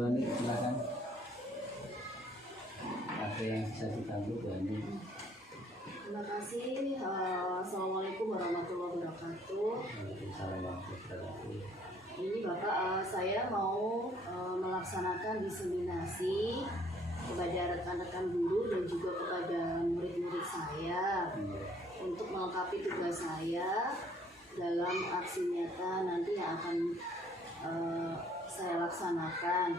Bu Ani, silakan. Ada yang bisa dibantu Bu Ani? Terima kasih. Assalamualaikum warahmatullahi wabarakatuh. Waalaikumsalam warahmatullahi wabarakatuh. Ini Bapak, saya mau melaksanakan diseminasi kepada rekan-rekan guru dan juga kepada murid-murid saya untuk melengkapi tugas saya dalam aksi nyata nanti yang akan saya laksanakan.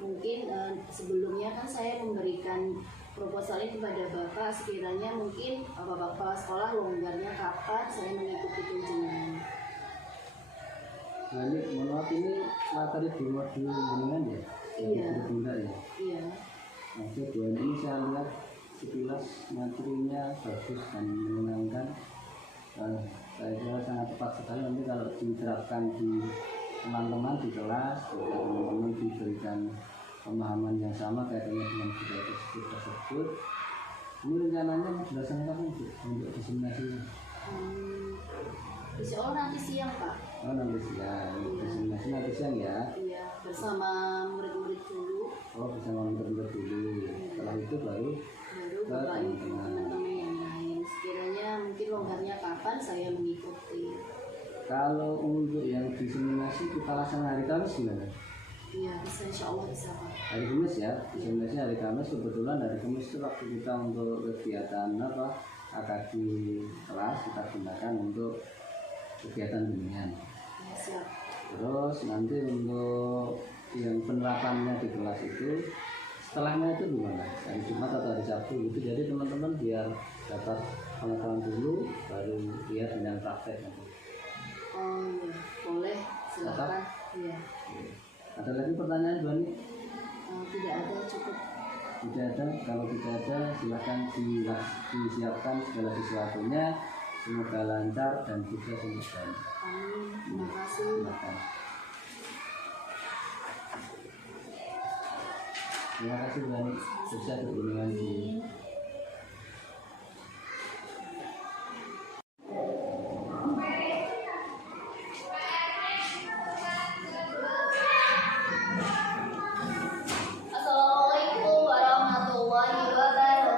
Mungkin sebelumnya kan saya memberikan proposal ini kepada Bapak, sekiranya mungkin Bapak kepala sekolah longgarnya kapan saya mengikuti kunjungan. Nah ini mohon maaf, ini materi di modul bimbingan ya? Iya. Ya? Iya. Oke Bu Ani, ini saya lihat sekilas materinya bagus dan menyenangkan. Saya kira sangat tepat sekali nanti kalau diterapkan di teman-teman di kelas, teman-teman diberikan pemahaman yang sama kaitannya dengan budaya tersebut. Ini rencananya berdasarkan kapan Bu untuk diseminasi? Insya Allah nanti siang Pak. Oh nanti siang, diseminasi nanti siang ya? Iya, bersama murid-murid dulu. Oh bersama murid-murid dulu. Setelah itu baru Bapak teman-teman yang lain. Sekiranya mungkin longgarnya kapan saya mengikuti. Kalau untuk yang diseminasi kita laksanakan hari Kamis gimana? Iya, bisa insya Allah bisa Pak. Hari Kamis ya, diseminasi hari Kamis. Kebetulan hari Kamis itu waktu kita untuk kegiatan AKD kelas kita gunakan untuk kegiatan bimbingan. Ya, siap. Terus nanti untuk yang penerapannya di kelas itu setelahnya itu gimana? Hari Jumat atau hari Sabtu gitu. Jadi teman-teman biar dapat pengetahuan dulu baru lihat dengan praktek nanti. Oh iya, boleh, silakan. Iya. Ada lagi pertanyaan Bu Ani? Tidak ada, cukup. Tidak ada. Kalau tidak ada silakan disiapkan segala sesuatunya. Semoga lancar dan sukses semoga. Amin. Terima kasih. Silakan. Terima kasih Bu Ani. Sukses berbimbingan di Assalamualaikum warahmatullahi wabarakatuh.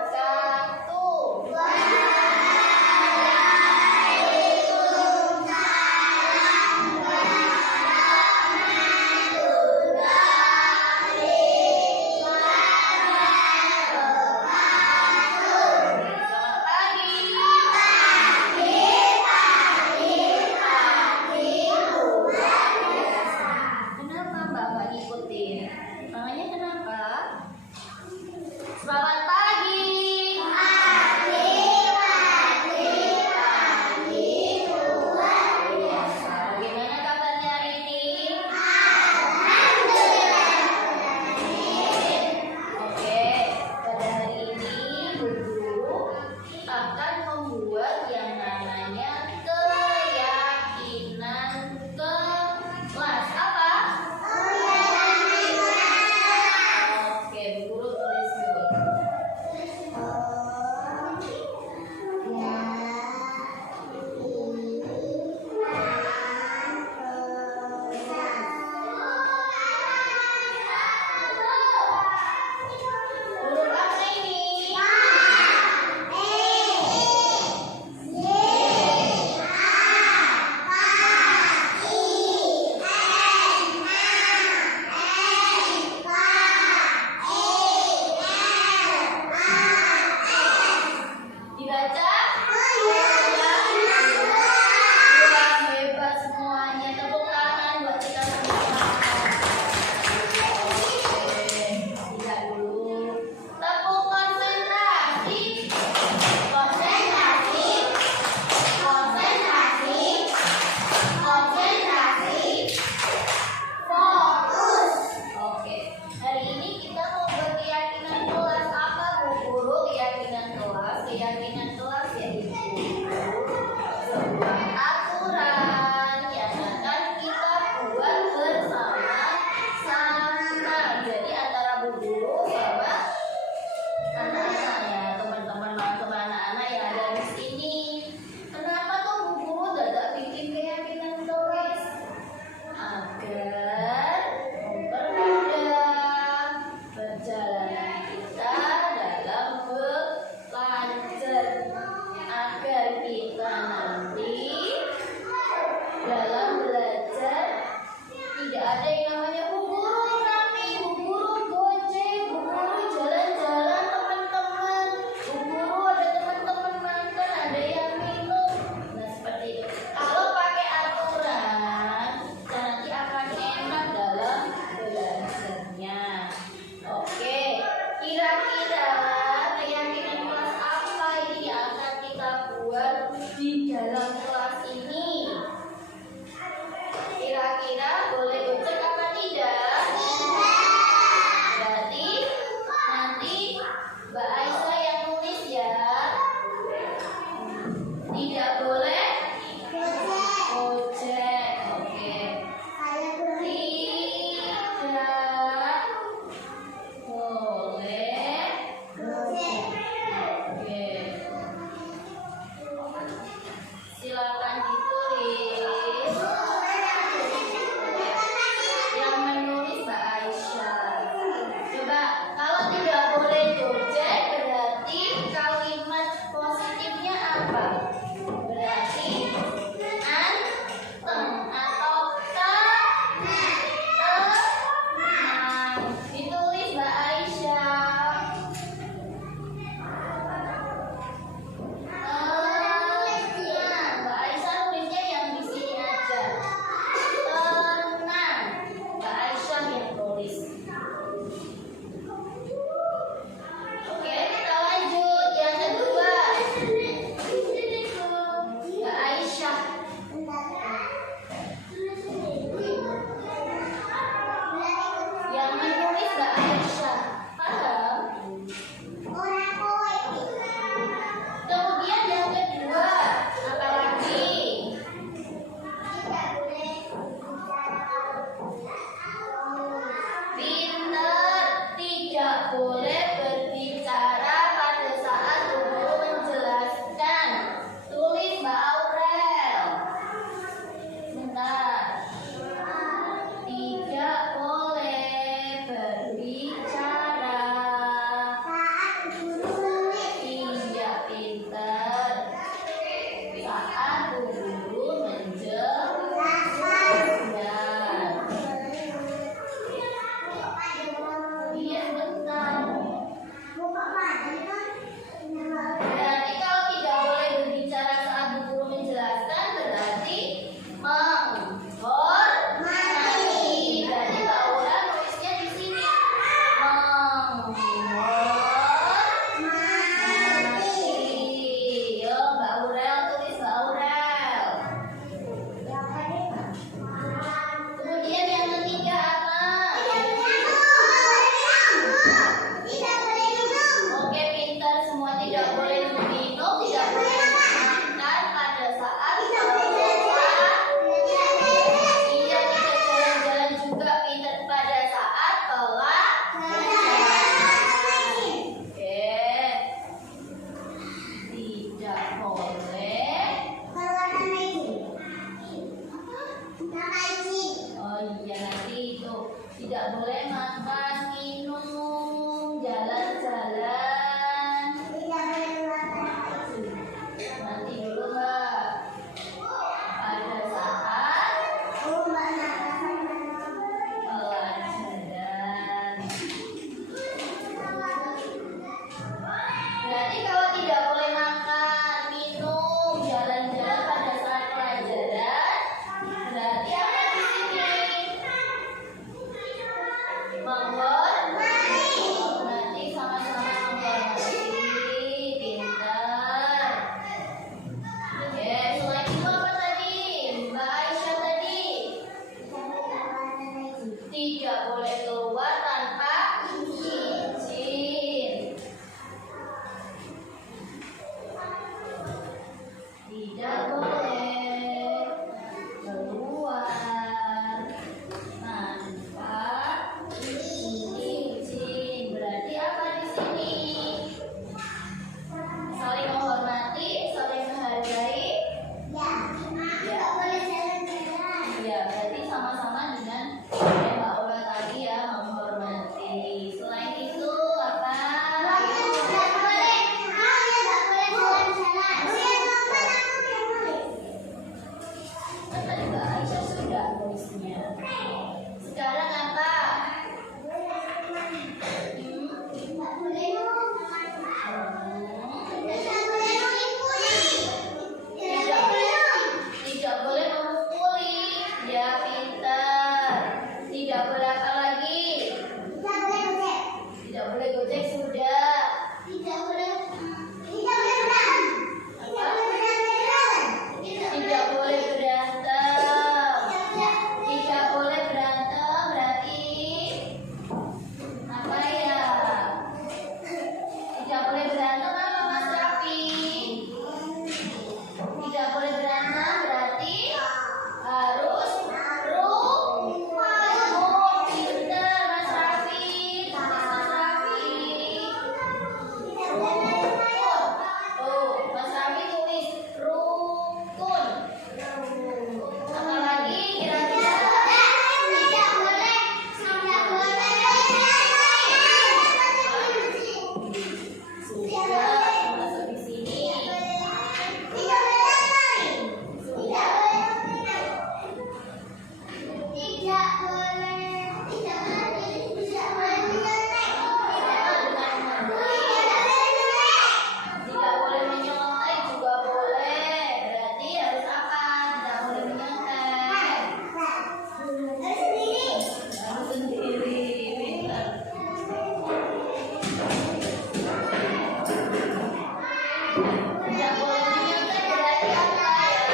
Tidak boleh menyontek berarti apa ya?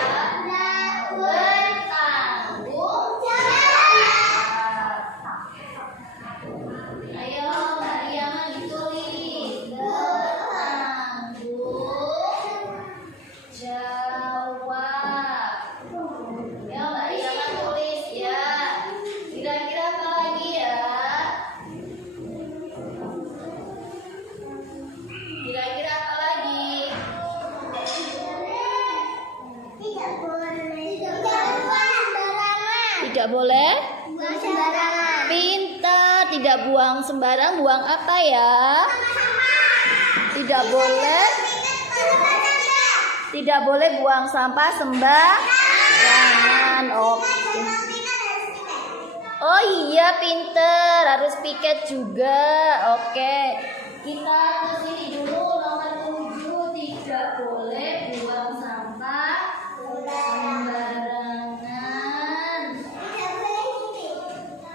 Bertanggung jawab. Ayo, Mbak Riyama ditulis. Bertanggung jawab. Ya, Mbak Riyama tulis ya. Kira-kira apa lagi ya? Kira-kira apa lagi? Tidak boleh buang sembarangan. pintar, tidak buang sembarang. Buang apa ya? Tidak boleh. Tidak boleh buang sampah sembarangan. Oke. Oh iya, pinter. Harus piket juga. Oke. Kita ke sini dulu nomor 7. Tidak boleh buang sampah sembarangan.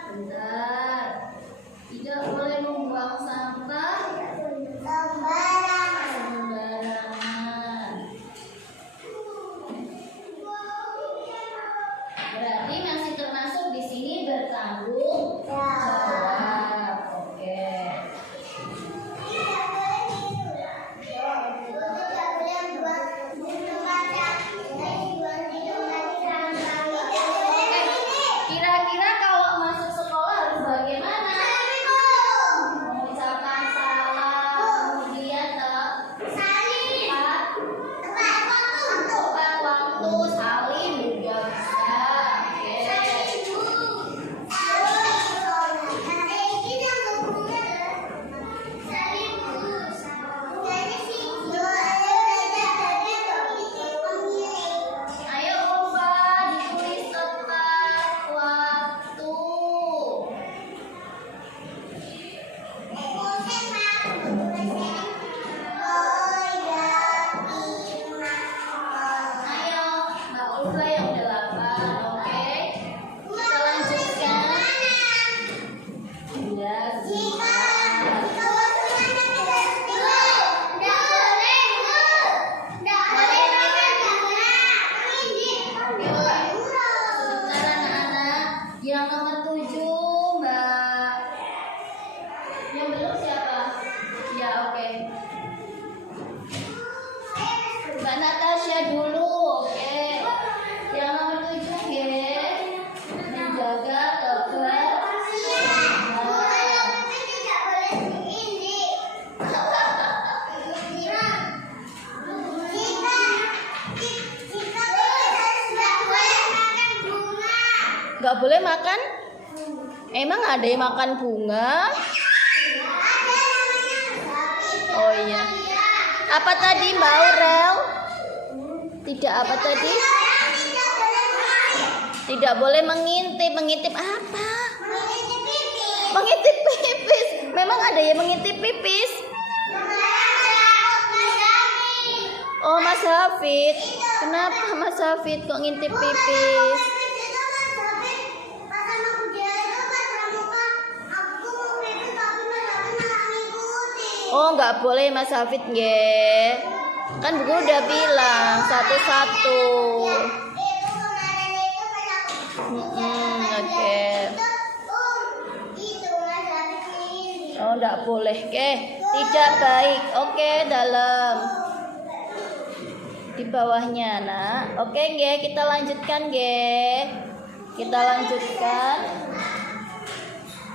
Bentar. Tidak boleh membuang sampah sembarangan. Berarti masih termasuk di sini bertanggung jawab. Oke. Kira-kira kalau masuk sekolah harus bagaimana? Mengucapkan salam, kemudian tepat waktu, salim juga bisa. Oke. Ayo Umpa, ditulis tepat waktu. Ayo Mbak Ulfa yang 8, oke? Kita lanjutkan. Ya, sebentar anak-anak. Yang nomor 7, Mbak. Yang belum siapa? Ya, oke. Mbak Natasha dulu, oke. Yang nomor 7, ya. Menjaga kebersihan. Gak boleh makan? Emang ada yang makan bunga? Oh iya. Apa tadi Mbak Aurel? Tidak apa tadi? Tidak boleh mengintip. Mengintip apa? Mengintip pipis. Memang ada yang mengintip pipis? Oh, Mas Hafid. Kenapa Mas Hafid kok ngintip pipis? Oh, nggak boleh Mas Hafid, nggih. Kan buku udah bilang satu-satu. Oke. Oh, nggak boleh, ke? Tidak baik. Oke, dalam. Di bawahnya, nak. Oke, nggih. Kita lanjutkan, nggih. Kita lanjutkan.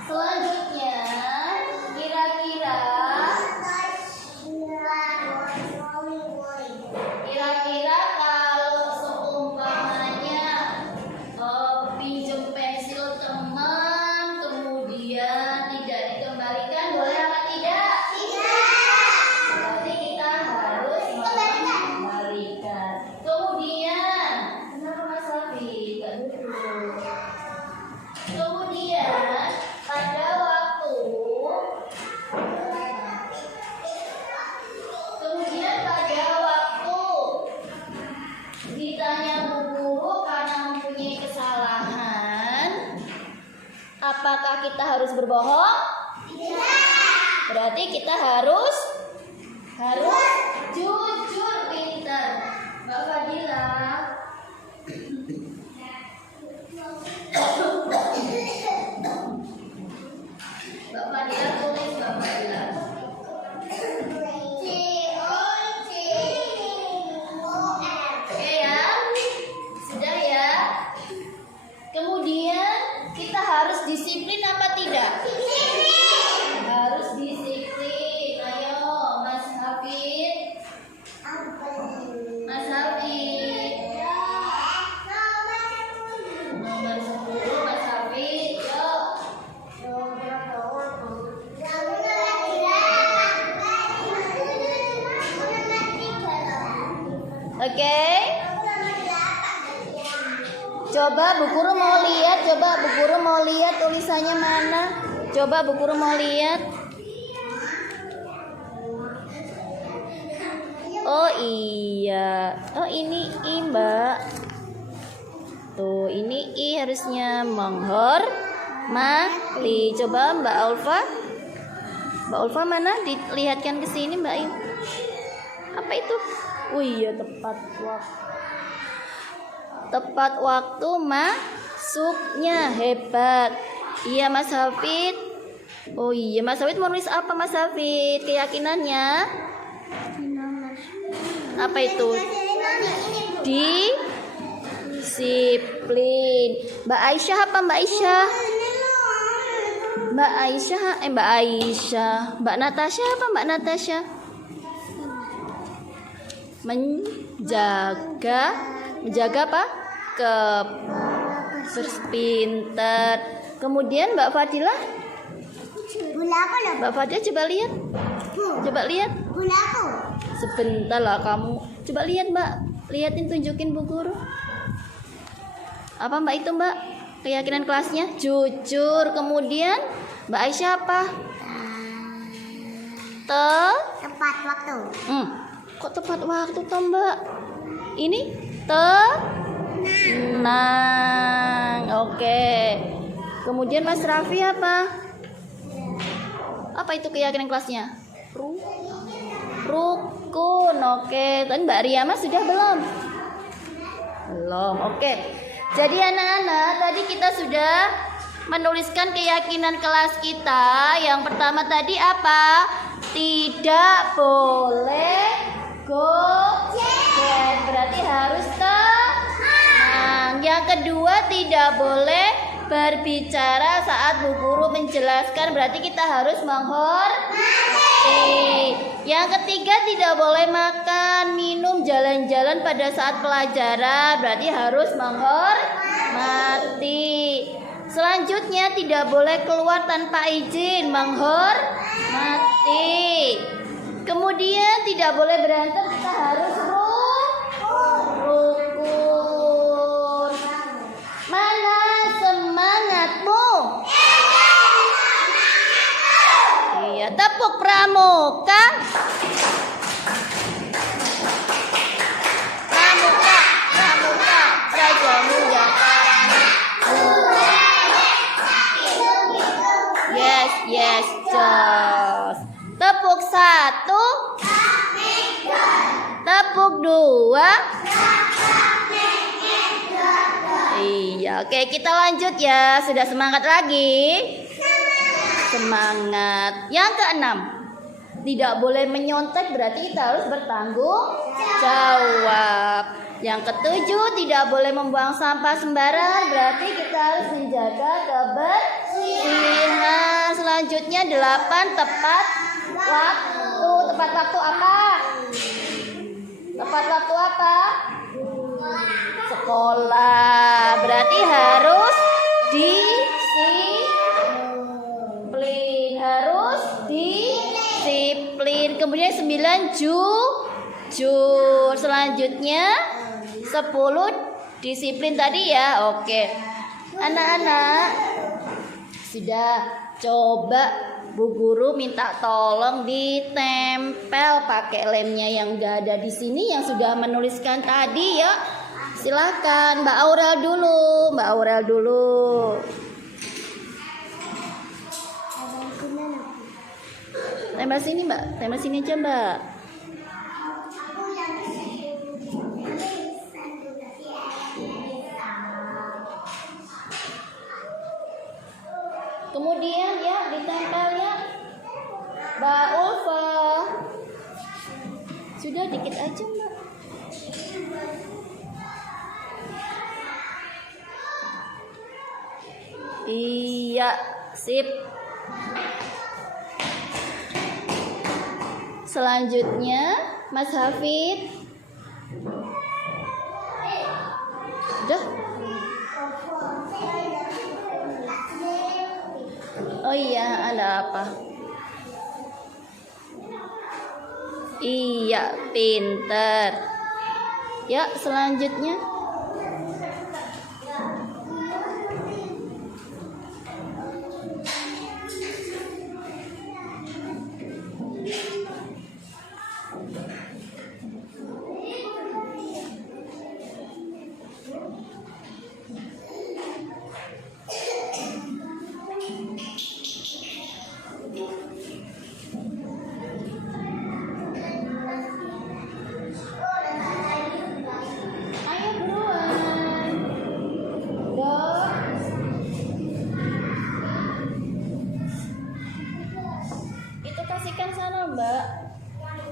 Selanjutnya, kira-kira kalau seumpamanya pinjam pensil teman kemudian tidak dikembalikan, boleh apa tidak? Berarti kita harus mengembalikan. Kemudian, kenapa Mas Rafi? Gak duduk. Kemudian pada waktu ditanya Bu Guru karena mempunyai kesalahan, apakah kita harus berbohong? Tidak. Berarti kita harus jujur. disiplin apa tidak? Harus disiplin. Ayo, Mas Hafid. Mas Hafid. Nomor 10, Mas Hafid. Yuk. Oke. Coba Bu Guru mau lihat tulisannya mana? Coba Bu Guru mau lihat. Oh iya. Oh ini I, Mbak. Tuh, ini I harusnya menghormati. Coba Mbak Ulfa. Mbak Ulfa mana? Dilihatkan ke sini, Mbak I. Apa itu? Oh iya, tepat waktu masuknya. Hebat. Iya Mas Hafid. Oh iya Mas Hafid mau nulis apa Mas Hafid? Keyakinannya apa itu? Disiplin. Mbak Aisyah apa Mbak Aisyah? Mbak Aisyah. Mbak Natasha apa Mbak Natasha? Menjaga apa? Pintar. Kemudian Mbak Fadilah. Mbak Fadilah coba lihat. Sebentar lah kamu. Coba lihat Mbak. Lihatin, tunjukin Bu Guru. Apa Mbak itu Mbak? Keyakinan kelasnya jujur. Kemudian Mbak Aisyah apa? Tepat waktu. Kok tepat waktu toh Mbak? Ini tenang. Oke. Kemudian Mas Raffi apa? Apa itu keyakinan kelasnya? Rukun. Oke. Tadi Mbak Riyama sudah belum? Belum. Oke. Jadi anak-anak, tadi kita sudah menuliskan keyakinan kelas kita. Yang pertama tadi apa? Tidak boleh gojek, berarti harus tenang. Yang kedua, tidak boleh berbicara saat Bu Guru menjelaskan, berarti kita harus menghormati. Yang ketiga, tidak boleh makan, minum, jalan-jalan pada saat pelajaran, berarti harus menghormati. Selanjutnya, tidak boleh keluar tanpa izin, menghormati. Kemudian tidak boleh berantem, kita harus rukun. Mana semangatmu? Iya, tepuk pramuka. Pramuka, Raja Muda Karang. Yes, just. Tepuk 1, tepuk 2. Iya, oke kita lanjut ya. Sudah semangat lagi? Semangat. Yang keenam, tidak boleh menyontek, berarti kita harus bertanggung jawab. Yang ketujuh, tidak boleh membuang sampah sembarangan, berarti kita harus menjaga kebersihan. Selanjutnya 8, tepat waktu. Tepat waktu apa? Tepat waktu apa? Sekolah. Berarti harus disiplin. Kemudian 9, jujur. Selanjutnya 10, disiplin tadi ya. Oke. Anak-anak sudah coba Bu Guru minta tolong ditempel pakai lemnya yang gak ada di sini yang sudah menuliskan tadi ya. Silakan Mbak Aurel dulu. Tempel sini Mbak, tempel sini aja Mbak. Kemudian ya ditempelnya Mbak Ulfa. Sudah dikit aja Mbak. Iya. Iya, sip. Selanjutnya Mas Hafid. Udah. Oh iya, ada apa? Iya, pinter. Ya, selanjutnya. Ayo buruan. Dok. Itu kasihkan sana, Mbak.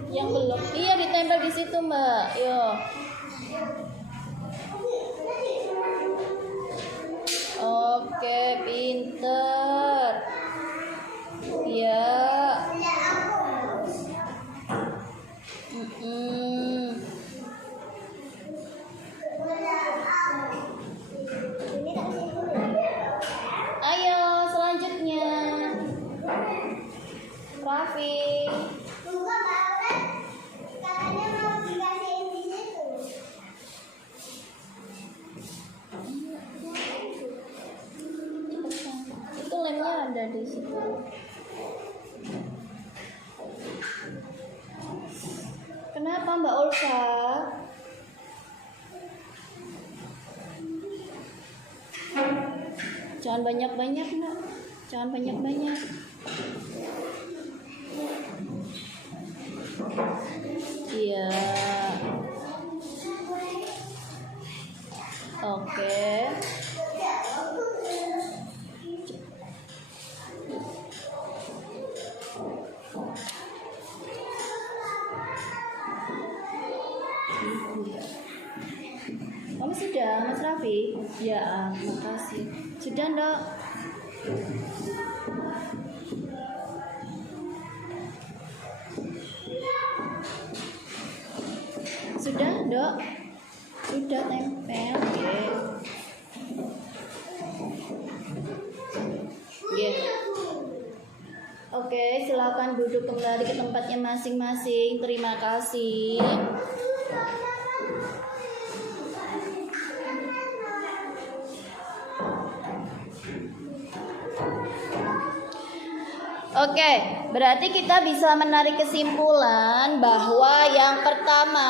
Yang belum. Iya, ditempel di situ, Mbak. Yo. Oke, pinter. Ya. Ayo, selanjutnya. Raffi. Itu lemnya ada di situ. Kenapa Mbak Ulfa? Jangan banyak-banyak, Mbak. Jangan banyak-banyak. Iya. Oke. Kamu sudah, Mas Raffi? Ya, makasih. Sudah, Dok. Sudah, Dok. Sudah tempel, oke. Oke, silakan duduk kembali ke tempatnya masing-masing. Terima kasih. Oke, berarti kita bisa menarik kesimpulan bahwa yang pertama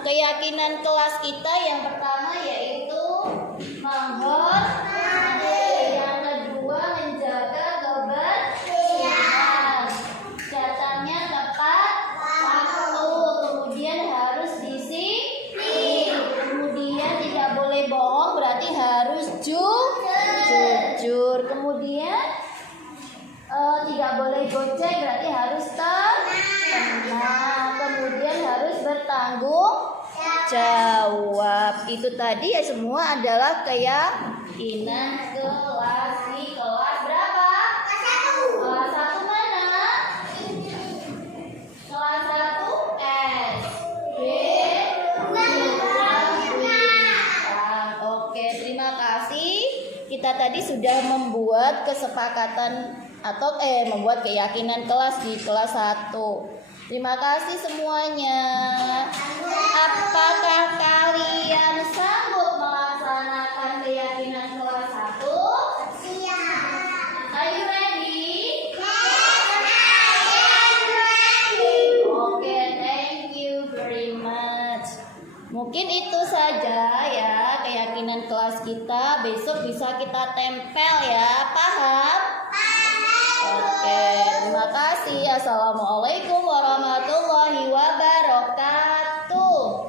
keyakinan kelas kita yang pertama yaitu menghormati, yang kedua menjaga kebersihan, datangnya tepat waktu, kemudian harus disiplin, kemudian tidak boleh bohong, berarti harus jujur, kemudian tidak boleh goceng, berarti harus tenang, kemudian harus bertanggung jawab. Itu tadi ya semua adalah keyakinan kelas di kelas berapa? Kelas 1 mana? Kelas 1 S B. Oke, terima kasih. Kita tadi sudah membuat kesepakatan atau membuat keyakinan kelas di kelas 1. Terima kasih semuanya. Apakah kalian sanggup melaksanakan keyakinan kelas 1? Siap. Are you ready? Oke, thank you very much. Mungkin itu saja ya keyakinan kelas kita. Besok bisa kita tempel ya. Paham? Oke, terima kasih. Assalamualaikum warahmatullahi wabarakatuh.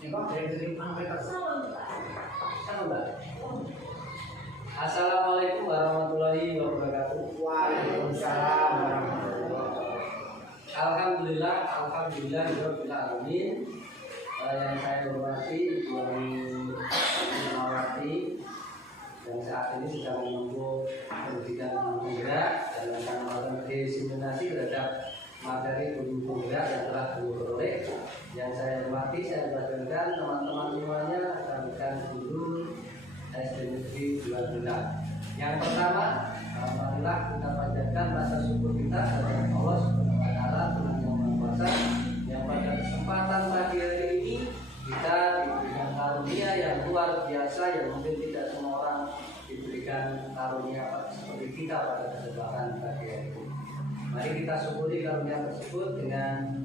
Ini kok dari Bismillah, alhamdulillah, rabbil alamin. Yang saya hormati Ibu Mawati yang saat ini sedang menempuh pendidikan guru penggerak dan akan melakukan diseminasi terhadap materi guru penggerak yang telah beliau peroleh. Yang saya hormati, saya berikan teman-teman semuanya rekan guru SD Negeri 2 Gerak. Yang pertama, marilah kita panjatkan rasa syukur kita kepada Allah Subhanahu wa Ta'ala, Tuhan yang Maha Kuasa, yang pada kesempatan pagi hari ini kita diberikan karunia yang luar biasa yang mungkin tidak semua orang diberikan karunia seperti kita pada kesempatan pagi hari ini. Mari kita syukuri karunia tersebut dengan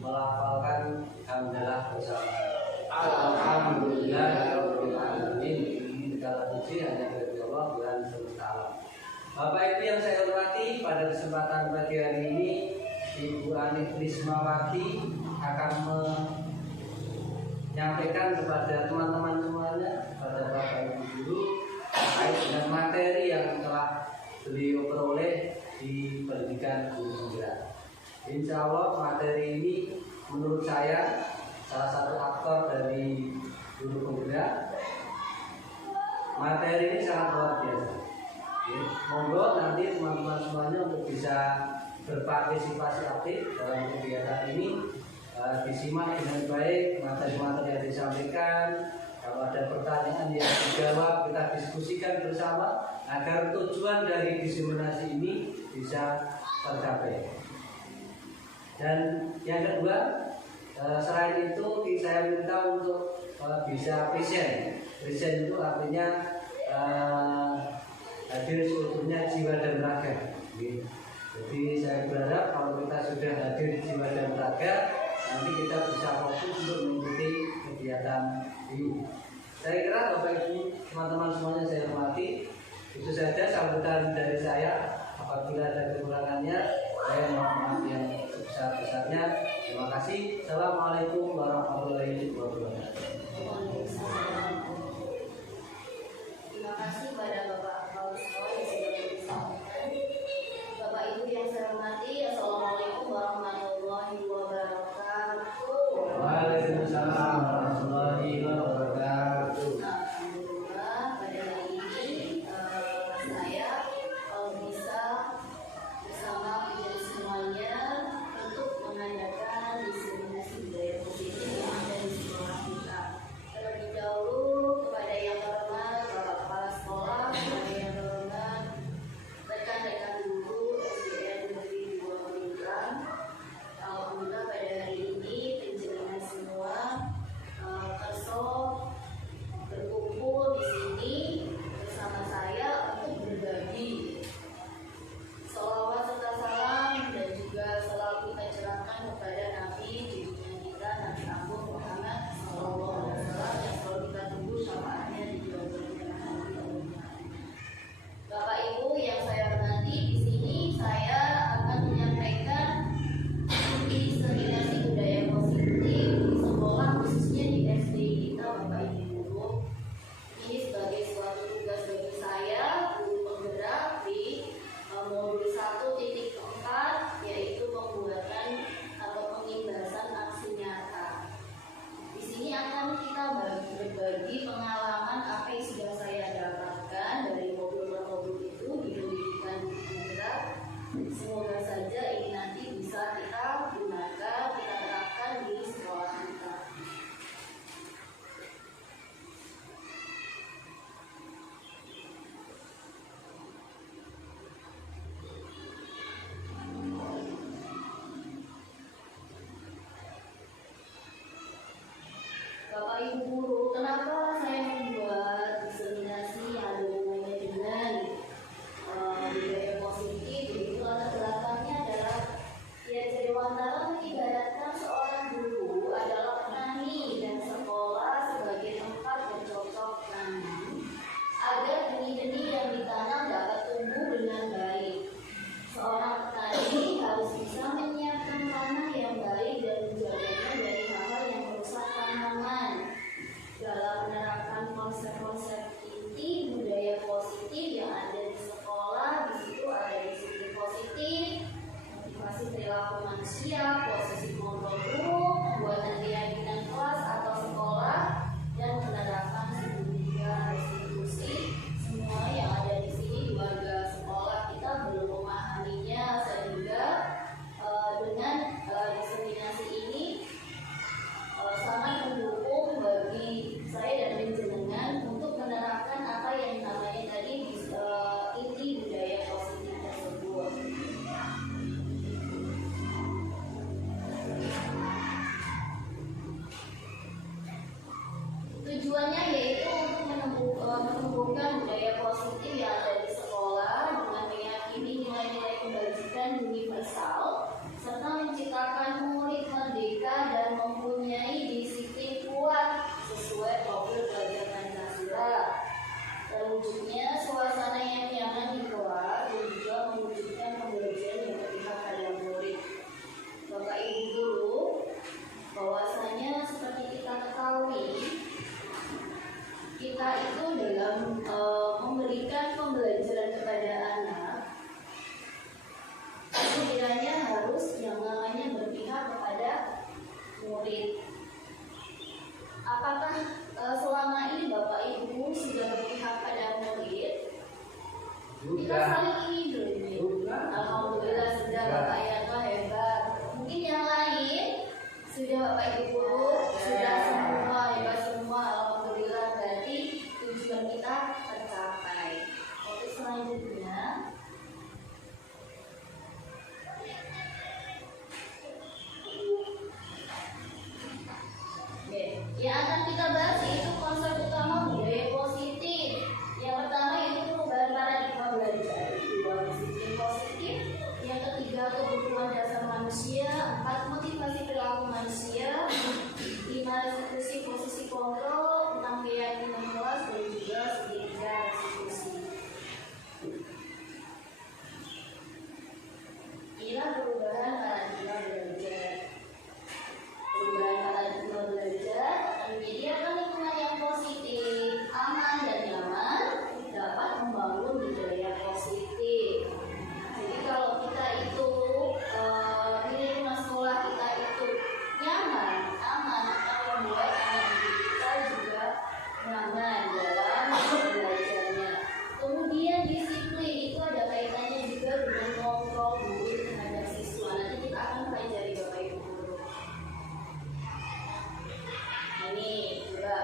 melafalkan hamdalah bersama. Alhamdulillah rabbil alamin. Segala puji hanya bagi Allah Tuhan semesta alam. Bapak Ibu yang saya hormati, pada kesempatan pagi hari ini Ibu Ani Trismawati akan menyampaikan kepada teman-teman semuanya, pada Bapak Ibu guru, terkait dengan materi yang telah beliau peroleh di pendidikan guru penggerak. Insya Allah materi ini menurut saya salah satu aktor dari guru penggerak. Materi ini sangat luar biasa. Monggo nanti teman-teman semuanya untuk bisa berpartisipasi aktif dalam kegiatan ini, disimak dengan baik materi-materi yang disampaikan. Kalau ada pertanyaan yang dijawab, kita diskusikan bersama agar tujuan dari diseminasi ini bisa tercapai. Dan yang kedua, selain itu saya minta untuk bisa present. Present itu artinya hadir seutuhnya jiwa dan raga. Jadi saya berharap kalau kita sudah hadir jiwa dan raga, nanti kita bisa fokus untuk mengikuti kegiatan ini. Saya kira Bapak Ibu teman-teman semuanya saya hormati, itu saja sambutan dari saya. Apabila ada kekurangannya, saya mohon maaf yang sebesar-besarnya. Terima kasih. Assalamualaikum warahmatullahi wabarakatuh. Terima kasih pada Bapak Kepala Sekolah yang sudah disampaikan. Bapak Ibu yang saya hormati, Assalamualaikum warahmatullahi wabarakatuh. Waalaikumsalam warahmatullahi wabarakatuh. Alhamdulillah pada hari ini saya bisa bersama kita semuanya untuk mengadakan diseminasi budaya positif yang ada di sekolah kita. Terlebih dahulu kepada yang terhormat Bapak Kepala Sekolah, kepada yang terhormat rekan-rekan guru SDN Negeri 2 Pemingkan. Alhamdulillah pada hari ini penjenengan semua berkumpul di sini bersama saya untuk berbagi sholawat serta salam dan juga selalu kita cerahkan kepada Nabi junjungan kita Nabi Agung Muhammad Sallallahu Alaihi Wasallam yang selalu kita tunggu syafaatnya di jawabannya nanti. Bapak Ibu yang saya hormati, di sini saya akan menyampaikan diseminasi budaya positif di sekolah, khususnya di SD kita Bapak Ibu guru. Ini sebagai suatu tugas bagi saya, guru penggerak di modul 1.4, yaitu pembuatan atau pengimbasan aksi nyata. Di sini akan kita berbagi pengalaman apa yang sudah saya dapatkan dari modul per modul itu di pendidikan guru penggerak. Semoga saja ini nanti bisa kita gunakan, kita terapkan di sekolah kita. Bapak Ibu guru, kenapa saya membuat diseminasi yang ada hubungannya dengan budaya positif? Itu latar belakangnya adalah ya Jadwantara mengibaratkan seorang guru adalah petani dan sekolah sebagai tempat bercocok tanam agar benih-benih yang ditanam dapat tumbuh dengan baik. Seorang petani harus bisa menyiapkan tanah yang baik dan menjaganya dari hal-hal yang merusak tanaman. Dalam menerapkan konsep-konsep inti budaya positif yang ada di sekolah, di situ ada disiplin positif, motivasi perilaku manusia, Tujuannya yaitu untuk menumbuhkan budaya positif yang ada di sekolah dengan meyakini nilai-nilai kebajikan universal serta menciptakan murid merdeka dan mempunyai disiplin kuat sesuai profil belajar Pancasila. Terwujudnya suasana yang nyaman di kelas dan juga mewujudkan pembelajaran yang berpihak pada murid. Bapak Ibu guru, bahwasanya seperti kita ketahui, kita itu dalam memberikan pembelajaran kepada anak, sekiranya harus yang namanya berpihak kepada murid. Apakah selama ini Bapak Ibu sudah berpihak pada murid? Kita saling ingin dulu. Alhamdulillah sudah Bapak ya, hebat. Mungkin yang lain sudah Bapak Ibu guru, sudah semua hebat semua. Alhamdulillah, berarti tujuan kita tercapai. Oke, selanjutnya yang akan kita bahas yaitu konsep utama budaya positif. Yang pertama yaitu perubahan paradigma belajar, dua disiplin positif. Yang ketiga kebutuhan dasar manusia, empat motivasi perilaku manusia, lima restitusi posisi kontrol, enam keyakinan kelas dan juga segitiga restitusi. Inilah perubahan paradigma belajar. Perubahan paradigma belajar menyediakan lingkungan yang positif, aman dan nyaman, dapat membangun budaya positif. Jadi kalau kita itu di lingkungan sekolah kita itu nyaman, aman, akan membuat anak didik kita juga nyaman dalam belajarnya. Kemudian disiplin itu ada kaitannya juga dengan kontrol guru terhadap siswa. Nanti kita akan pelajari Bapak Ibu guru. Ini juga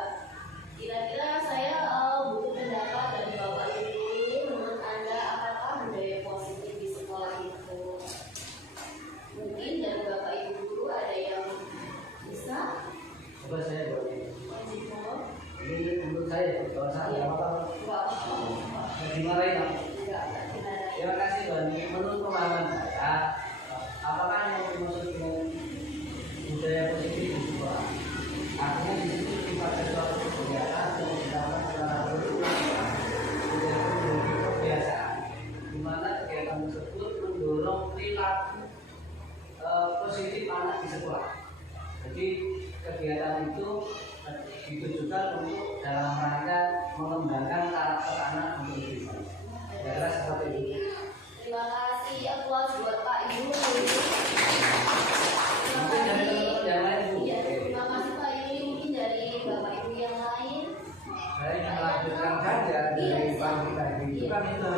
kira-kira saya butuh pendapat dari Bapak Ibu. Menurut Anda apakah budaya positif di sekolah itu? Mungkin dari Bapak Ibu guru ada yang bisa? Coba saya boleh. Menjawab? Ini menurut saya, kalau saya apa? Enggak. Dimarahin apa? Enggak. Terima kasih Bang. Menurut pemahaman saya, apakah yang dimaksud dengan budaya positif di sekolah? Artinya di situ pada suatu kegiatan yang dilakukan secara berulang, budaya menjadi kebiasaan, di mana kegiatan tersebut mendorong perilaku positif anak di sekolah. Jadi kegiatan itu ditujukan untuk dalam rangka mengembangkan karakter anak untuk lebih baik. Adalah seperti itu. Terima kasih aplaus buat Pak Ibu. Mungkin dari teman-teman yang lain Bu. Iya, terima kasih Pak Yuli. Mungkin dari Bapak Ibu yang lain. Saya ingin melanjutkan saja dari pagi tadi itu kan itu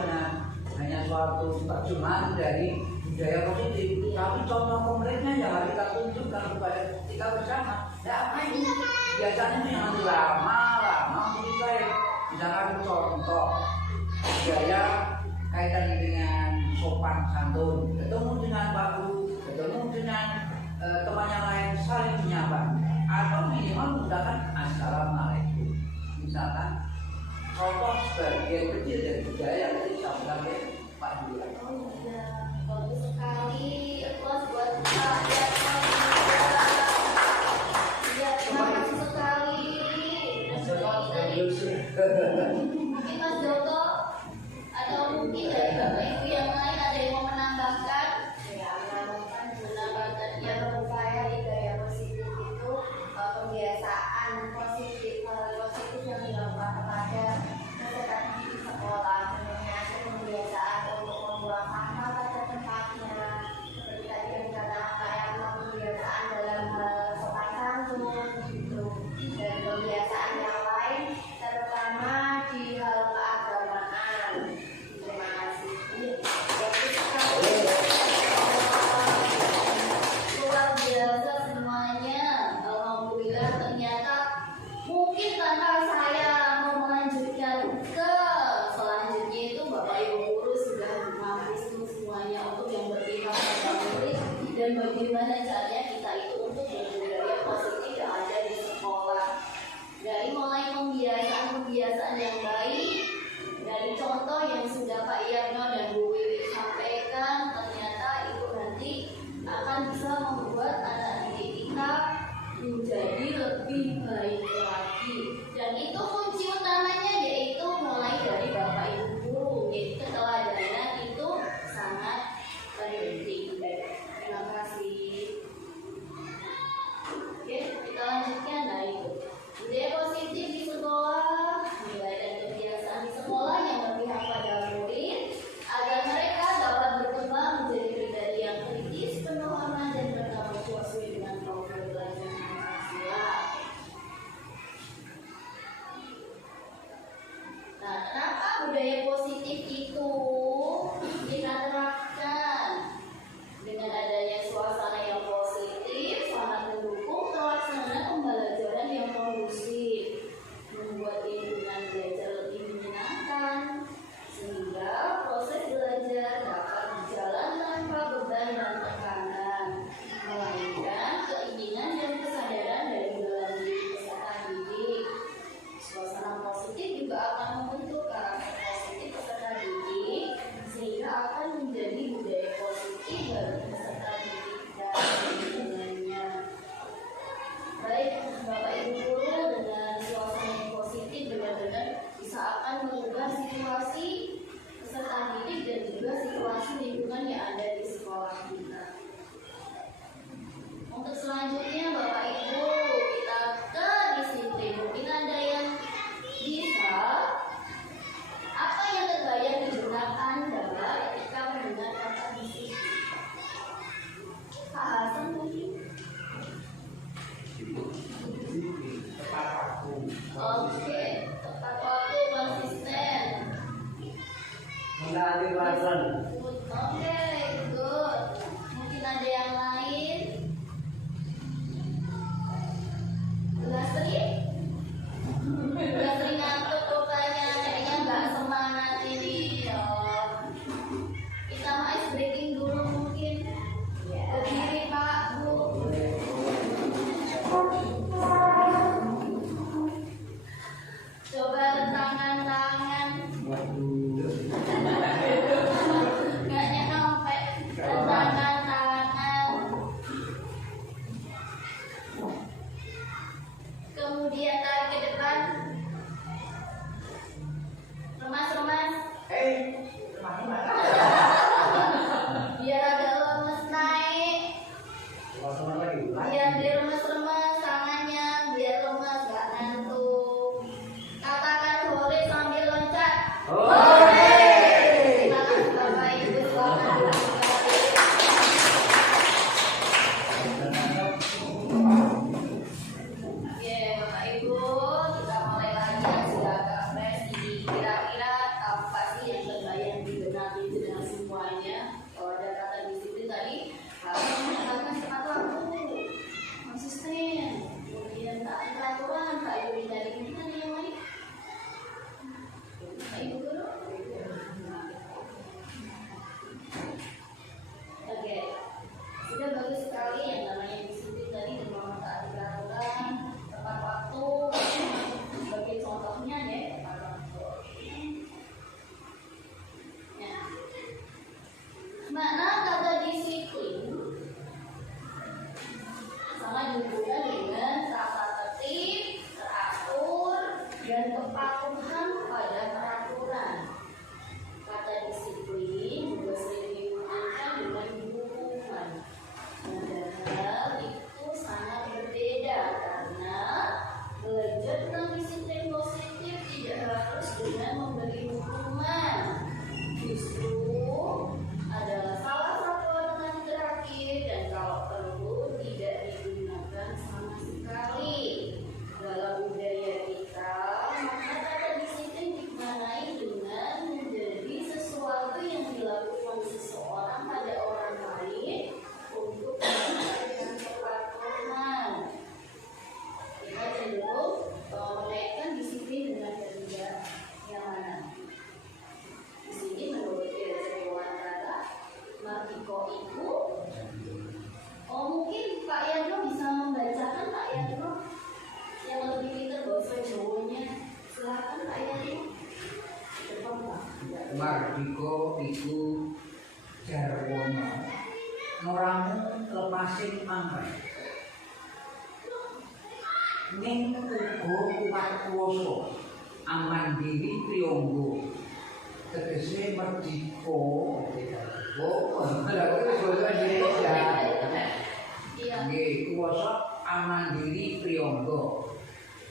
hanya suatu terjemahan dari budaya positif, tapi contoh konkretnya yang harus kita tunjukkan kepada kita bersama. Ya apa ini? Biasanya itu yang lama lebih baik. Misalkan contoh budaya kaitan dengan sopan santun, ketemu dengan Pak Guru, ketemu dengan teman yang lain saling menyapa, atau minimal menggunakan assalamualaikum. Misalkan contoh sebagian kecil dari budaya yang tadi disampaikan oleh Pak Guru. Oh iya, bagus sekali. Aplaus buat Pak. Iya, terima kasih sekali. Mungkin Mas Joko atau mungkin dari Bapak Ibu yang lain ada yang mau menambahkan? Ya, menambahkan yang menurut saya di gaya positif itu kebiasaan positif yang dilakukan kepada peserta didik di sekolah, menyiasat kebiasaan untuk membuang sampah pada tempatnya, seperti tadi yang dikatakan kayak kebiasaan dalam sopan santun gitu, dan kebiasaan yang lain terutama di hal keagamaan. Terima kasih. Bagus sekali. Luar biasa semuanya. Alhamdulillah, ternyata mungkin tanpa saya mau melanjutkan ke selanjutnya itu Bapak Ibu guru sudah mampu semuanya untuk yang berpihak pada murid dan bagaimana caranya kita itu untuk berbudaya positif yang ada di sekolah. Dari mulai pembiasaan yang baik, dari contoh yang sudah Pak Yagno dan Bu Wiwi sampaikan, ternyata itu nanti akan bisa membuat anak didik kita menjadi lebih baik lagi. Dan itu kunci utamanya yaitu mulai dari Bapak Ibu guru. Jadi keteladanan itu sangat penting. Terima kasih. Oke, kita lanjutkan. Nah itu budaya positif di sekolah, nilai dan kebiasaan di sekolah yang berpihak pada murid agar mereka dapat berkembang menjadi pribadi yang kritis, penuh aman dan bertanggung jawab sesuai dengan profil belajar Pancasila. Nah, kenapa budaya positif itu kita terapkan? Dengan adanya suasana yang positif, sangat mendukung pelaksanaan pembelajaran yang kondusif, membuat lingkungan belajar lebih menyenangkan, sehingga proses belajar dapat berjalan tanpa beban dan tekanan, melainkan keinginan dan kesadaran dari dalam diri peserta didik. Suasana positif juga akan membentuk karakter positif peserta didik, sehingga akan menjadi budaya positif bagi peserta didik dan lingkungannya. Baik Bapak Ibu guru, dengan suasana yang positif benar-benar bisa akan mengubah situasi peserta didik dan juga situasi lingkungan yang ada di sekolah kita. Untuk selanjutnya Bapak Ibu, kita ke disiplin. Mungkin ada yang bisa, apa yang terbayang di benak Anda ketika mendengar kata disiplin? Pak Hasan mungkin? Tepat waktu. Oke, tepat waktu, konsisten. Menaati peraturan. Oke, good. Mungkin ada yang lain? Udah sering? Udah sering ngantuk rupanya, kayaknya nggak semangat ini. Oh. Kita mau ice breaking dulu mungkin. Berdiri Pak, Bu. Coba tangan-tangan. Kayaknya sampai tangan-tangan. Kemudian tarik ke depan. Remas-remas. Biar agak lemes naik. Biar diremes-remes tangannya, biar lemes gak ngantuk. Katakan hore sambil loncat. Hore. Terima kasih Bapak Ibu, selamat Oke Bapak Ibu, kita mulai lagi sudah agak fresh ini. Kira-kira apa sih yang terbayang di benak itu dengan semuanya? Kalau ada kata disiplin tadi, harus menerapkan tepat waktu, konsisten, kemudian taat peraturan. Pak Ibu dari ini ada yang lain? Pak Ibu guru? Kardiko iku jarwono noramu lepasin mangkai ning uga kuat kuwasa aman diri priyangga tegese merdika nggih kuwasa aman diri priyangga.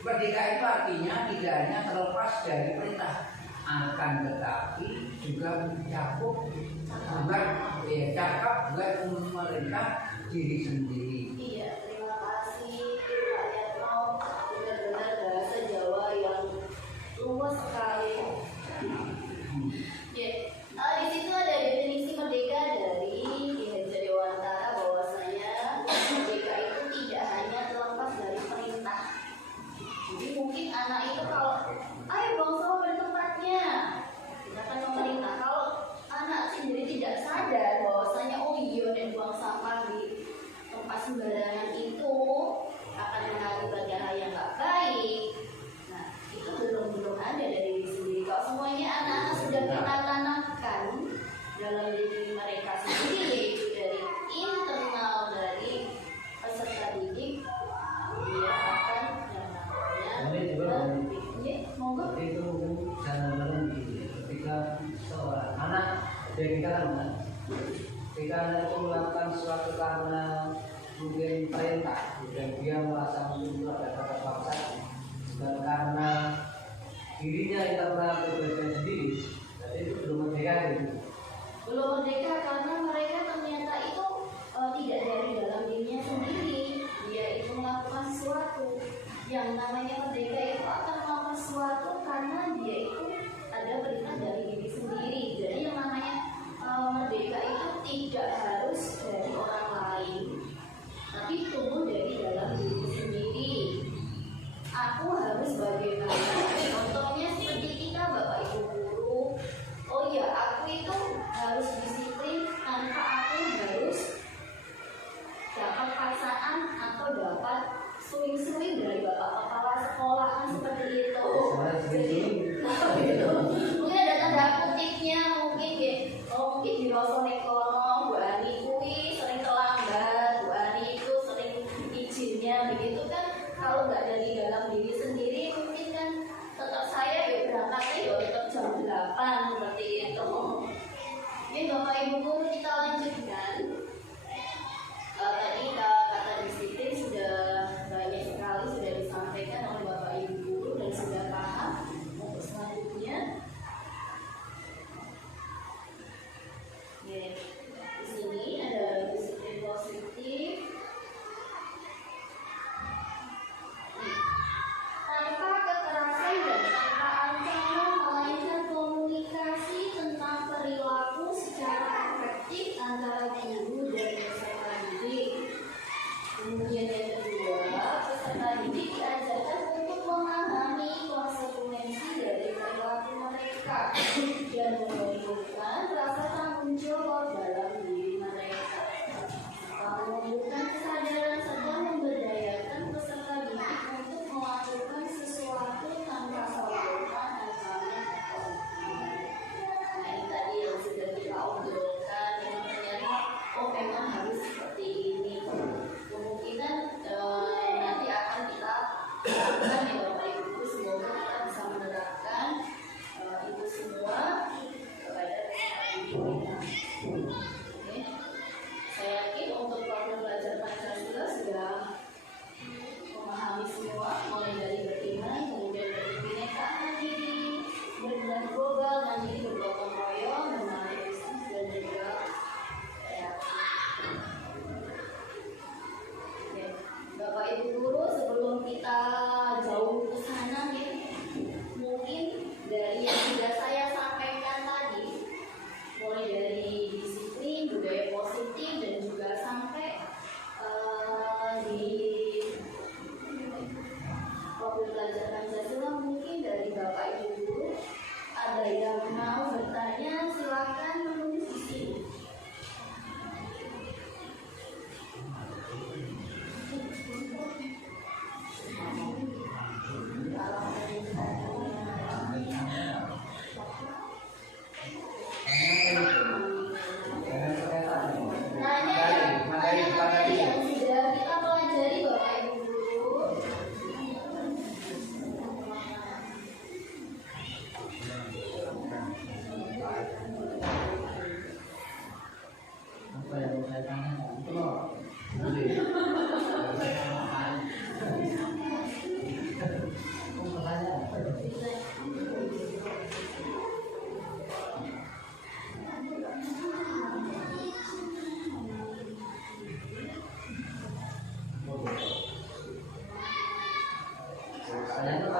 Merdeka itu artinya tidak hanya terlepas dari perintah, akan tetapi juga mencakup cakap buat memerintah diri sendiri. Iya, terima kasih Pak Yatno, benar-benar bahasa Jawa yang luas sekali. Ya, di situ ada definisi merdeka dari Ki Hajar Dewantara bahwasanya merdeka itu tidak hanya terlepas dari perintah. Jadi mungkin anak itu kalau ayo buang sampah pada tempatnya, kita akan memerintah. Kalau anak sendiri tidak sadar bahwasanya oh iya dan buang sampah di tempat sembarangan itu akan mengakibatkan hal yang nggak baik. Nah, itu belum ada dari diri sendiri. Kalau semuanya anak-anak sudah kita tanamkan dalam diri mereka sendiri, yaitu dari internal dari peserta didik, dia akan Ini juga monggo. itu mungkin jangan dalam gini. Ketika seorang anak dari kita ketika anak itu melakukan sesuatu karena mungkin perintah dan dia merasa mungkin itu ada kata paksa dan karena dirinya internal pribadi sendiri, jadi itu belum merdeka gitu. Belum merdeka karena mereka ternyata itu tidak dari dalam dirinya sendiri. Dia itu melakukan sesuatu. Yang namanya merdeka itu akan melakukan sesuatu karena dia itu ada perintah dari diri sendiri. Jadi yang namanya merdeka itu tidak harus dari orang lain, tapi tumbuh dari dalam diri sendiri. Aku harus bagaimana? Contohnya seperti kita Bapak Ibu guru. Oh ya, aku itu harus disiplin tanpa aku harus dapat paksaan atau dapat swing-swing dari bapak kepala sekolah kan seperti itu. Jadi mungkin ada tanda kutipnya, mungkin mungkin di Rosonekono Bu Ani kui sering terlambat, Bu Ani itu sering izinnya begitu kan. Kalau nggak dari dalam diri sendiri mungkin kan tetap saya berangkatnya tetap jam 8 seperti itu. Ini Bapak Ibu guru kita lanjutkan. Tadi kata disiplin sudah banyak sekali sudah disampaikan oleh Bapak Ibu guru dan sudah paham. Untuk selanjutnya, di sini ada disiplin positif. Tanpa kekerasan dan tanpa ancaman, melainkan komunikasi tentang perilaku secara efektif antara guru dan peserta didik. Kemudian yang kedua, peserta didik diajarkan untuk memahami konsekuensi dari perilaku mereka dan menumbuhkan rasa tanggung jawab dalam diri mereka. Menumbuhkan kesadaran serta memberdayakan peserta didik untuk melakukan sesuatu tanpa sorotan ancaman atau hukuman. Nah, ini tadi yang sudah kita obrolkan yang ternyata memang harus seperti ini. Kemungkinan nanti akan kita terapkan ya Bapak Ibu, semoga kita bisa menerapkan itu semua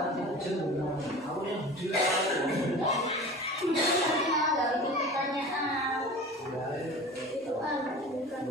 Aku yang bujur. Nanti malah nggak bikin pertanyaan. Itu bukan.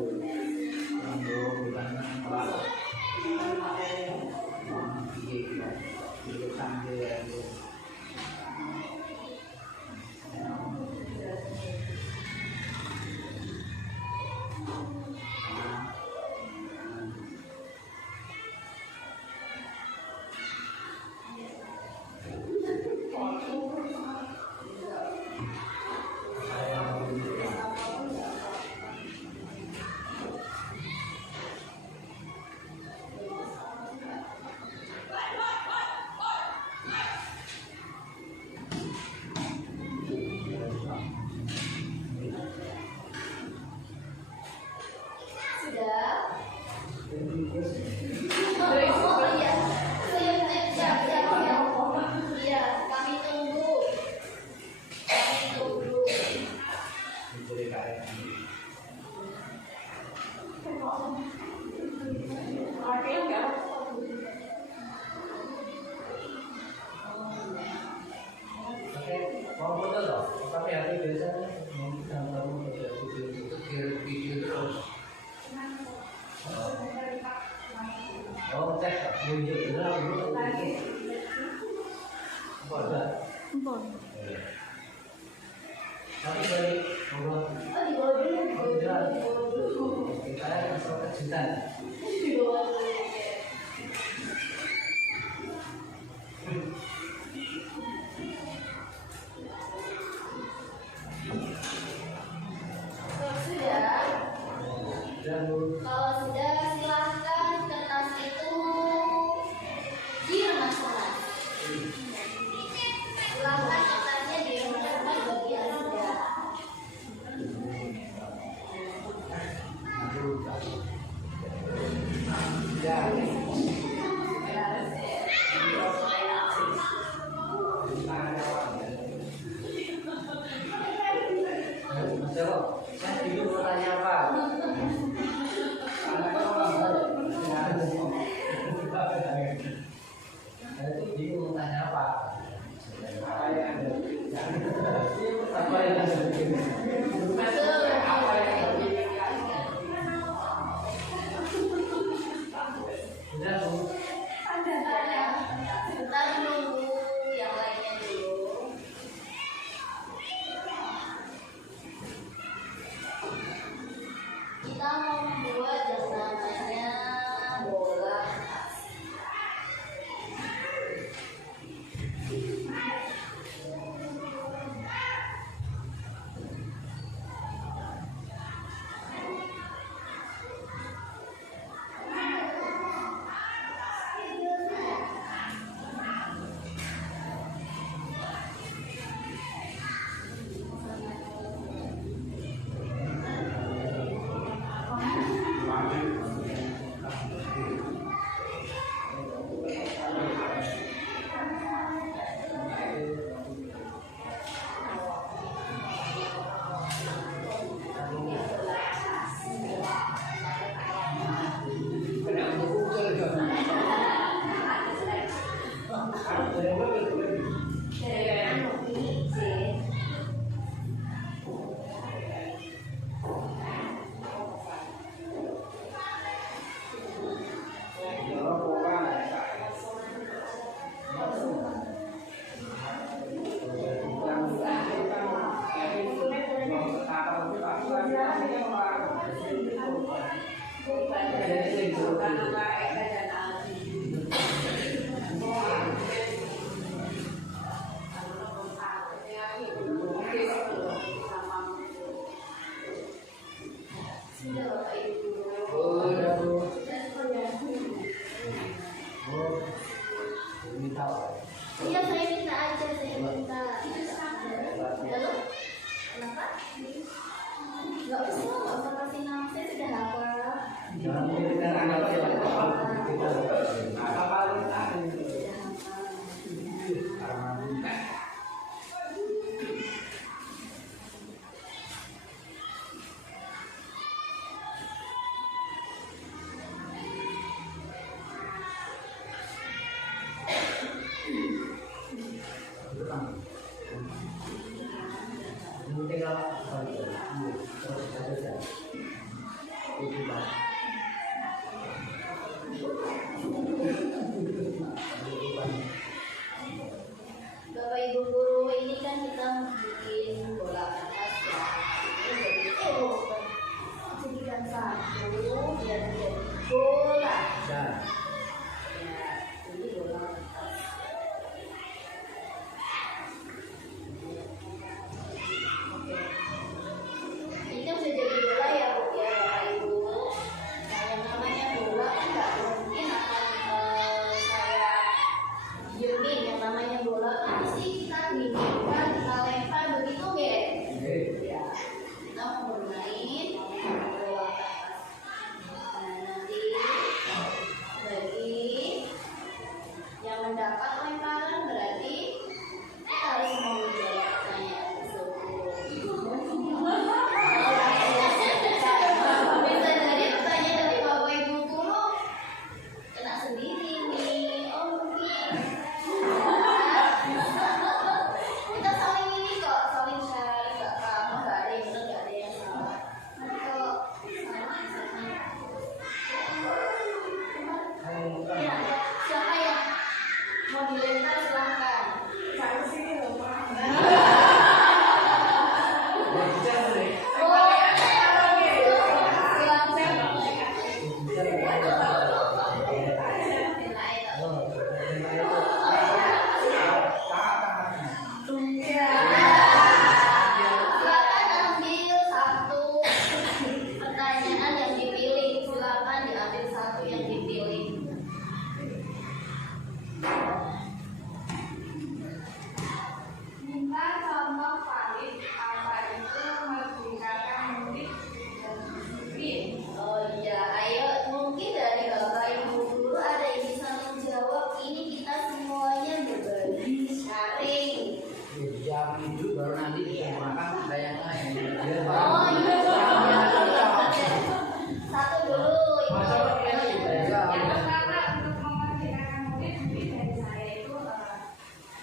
yang pertama untuk memerdekakan murid mungkin dari saya itu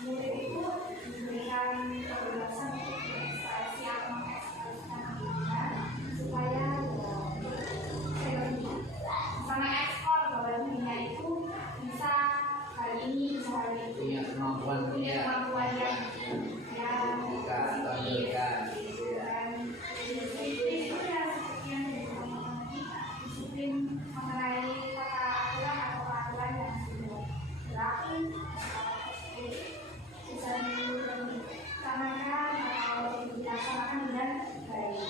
murid itu diberikan kebebasan untuk berekspresi atau mengekspresikan dirinya supaya sama ekspor bahwa dirinya itu bisa hal ini bisa hal itu punya kemampuan yang bisa tampilkan. dan disiplin itu ya seperti yang disampaikan tadi, disiplin mengenai tata aturan atau peraturan yang sudah berlaku bisa dilaksanakan atau dilaksanakan dengan baik.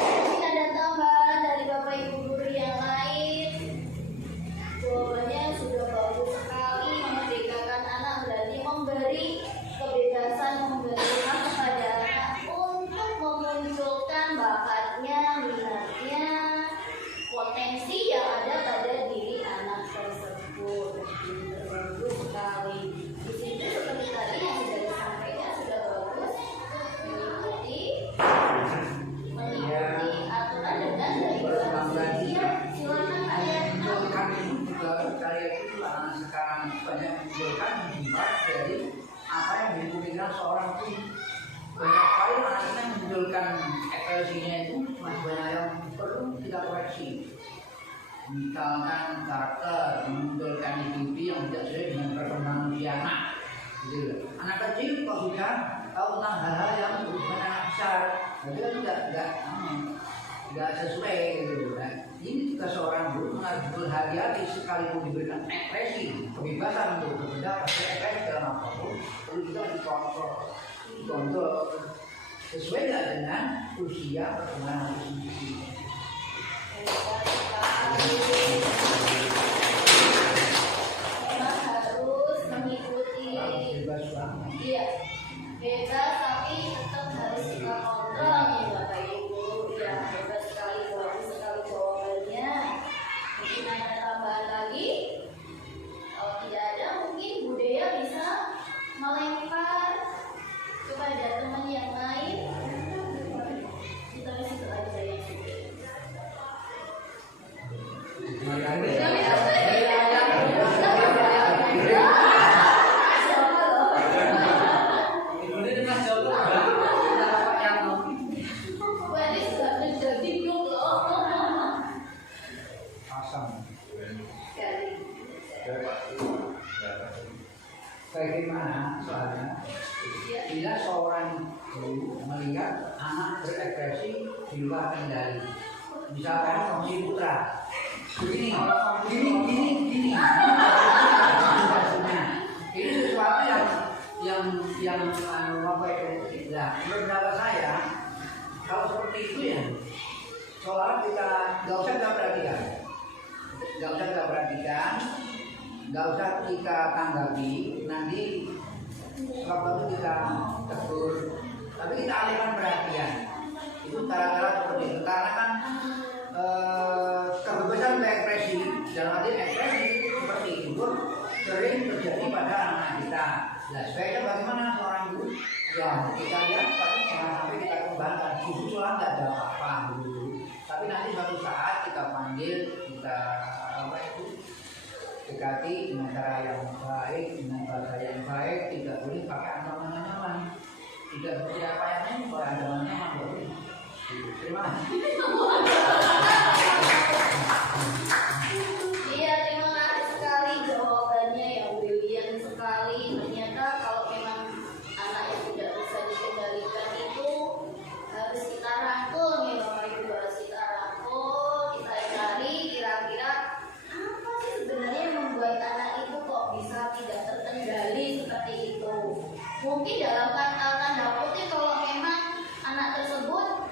Mungkin ada tambahan dari Bapak Ibu guru yang lain. Jawabannya sudah bagus sekali. Memerdekakan anak berarti memberi kebebasan, memberi hak kepada anak untuk memunculkan bakatnya, minatnya, potensi yang ada pada diri anak tersebut. Bagus sekali. Di situ seperti tadi yang sudah disampaikan sudah bagus. Mengikuti aturan dengan regulasi. Silakan ayah. Menunjukkan itu juga karya itu anak sekarang banyak menunjukkan dimulai dari apa yang dibutuhkan seorang guru. Banyak kali anaknya menunjukkan ekspresinya itu masih banyak yang perlu kita koreksi. Misalkan karakter menunjukkan individu yang tidak sesuai dengan perkembangan usia anak. Gitu. Anak kecil kok sudah tahu tentang hal-hal yang berhubungan anak besar, jadi kan tidak sesuai gitu. Nah, ini juga seorang guru harus berhati-hati sekalipun diberikan ekspresi kebebasan untuk berbeda pasti ekspresi dalam apapun perlu kita dikontrol sesuai nggak dengan usia perkembangan itu sendiri. Memang harus mengikuti. Bebas banget. Iya, bebas tapi tetap harus kita kontrol nih Bapak Ibu. Ya, hebat sekali, bagus sekali jawabannya. Mungkin ada tambahan lagi? Kalau tidak ada, mungkin Bu Dea bisa melempar kepada teman yang lain. Kita kasih aja yang sudah. Berarti sudah menjadi grup loh. Asam. Sekali. Bagaimana soalnya bila seorang guru melihat anak berekspresi di luar kendali, misalkan si putra gini. Ini sesuatu yang apa itu? Nah, menurut pendapat saya, kalau seperti itu ya, seolah kita nggak usah kita perhatikan, nggak usah kita tanggapi. Nanti waktu itu kita tegur, tapi kita alihkan perhatian. Itu cara-cara seperti itu, karena kan kebebasan berekspresi dalam arti ekspresi seperti itu pun sering terjadi pada anak kita. Nah, sebaiknya bagaimana seorang guru? Ya, kita lihat, tapi jangan sampai kita kembangkan. Justru soal nggak ada apa-apa dulu. Tapi nanti suatu saat kita panggil, kita dekati dengan cara yang baik, dengan bahasa yang baik. Tidak boleh pakai ancaman-ancaman. Tidak seperti apa yang ini, kalau ancaman-ancaman boleh. Terima kasih. Iya, terima kasih sekali jawabannya yang brilian sekali. Ternyata kalau memang anak yang tidak bisa dikendalikan itu harus kita rangkul nih Bapak Ibu, harus kita rangkul, kita cari kira-kira apa sih sebenarnya yang membuat anak itu kok bisa tidak terkendali seperti itu. Mungkin dalam tanda kutip kalau memang anak tersebut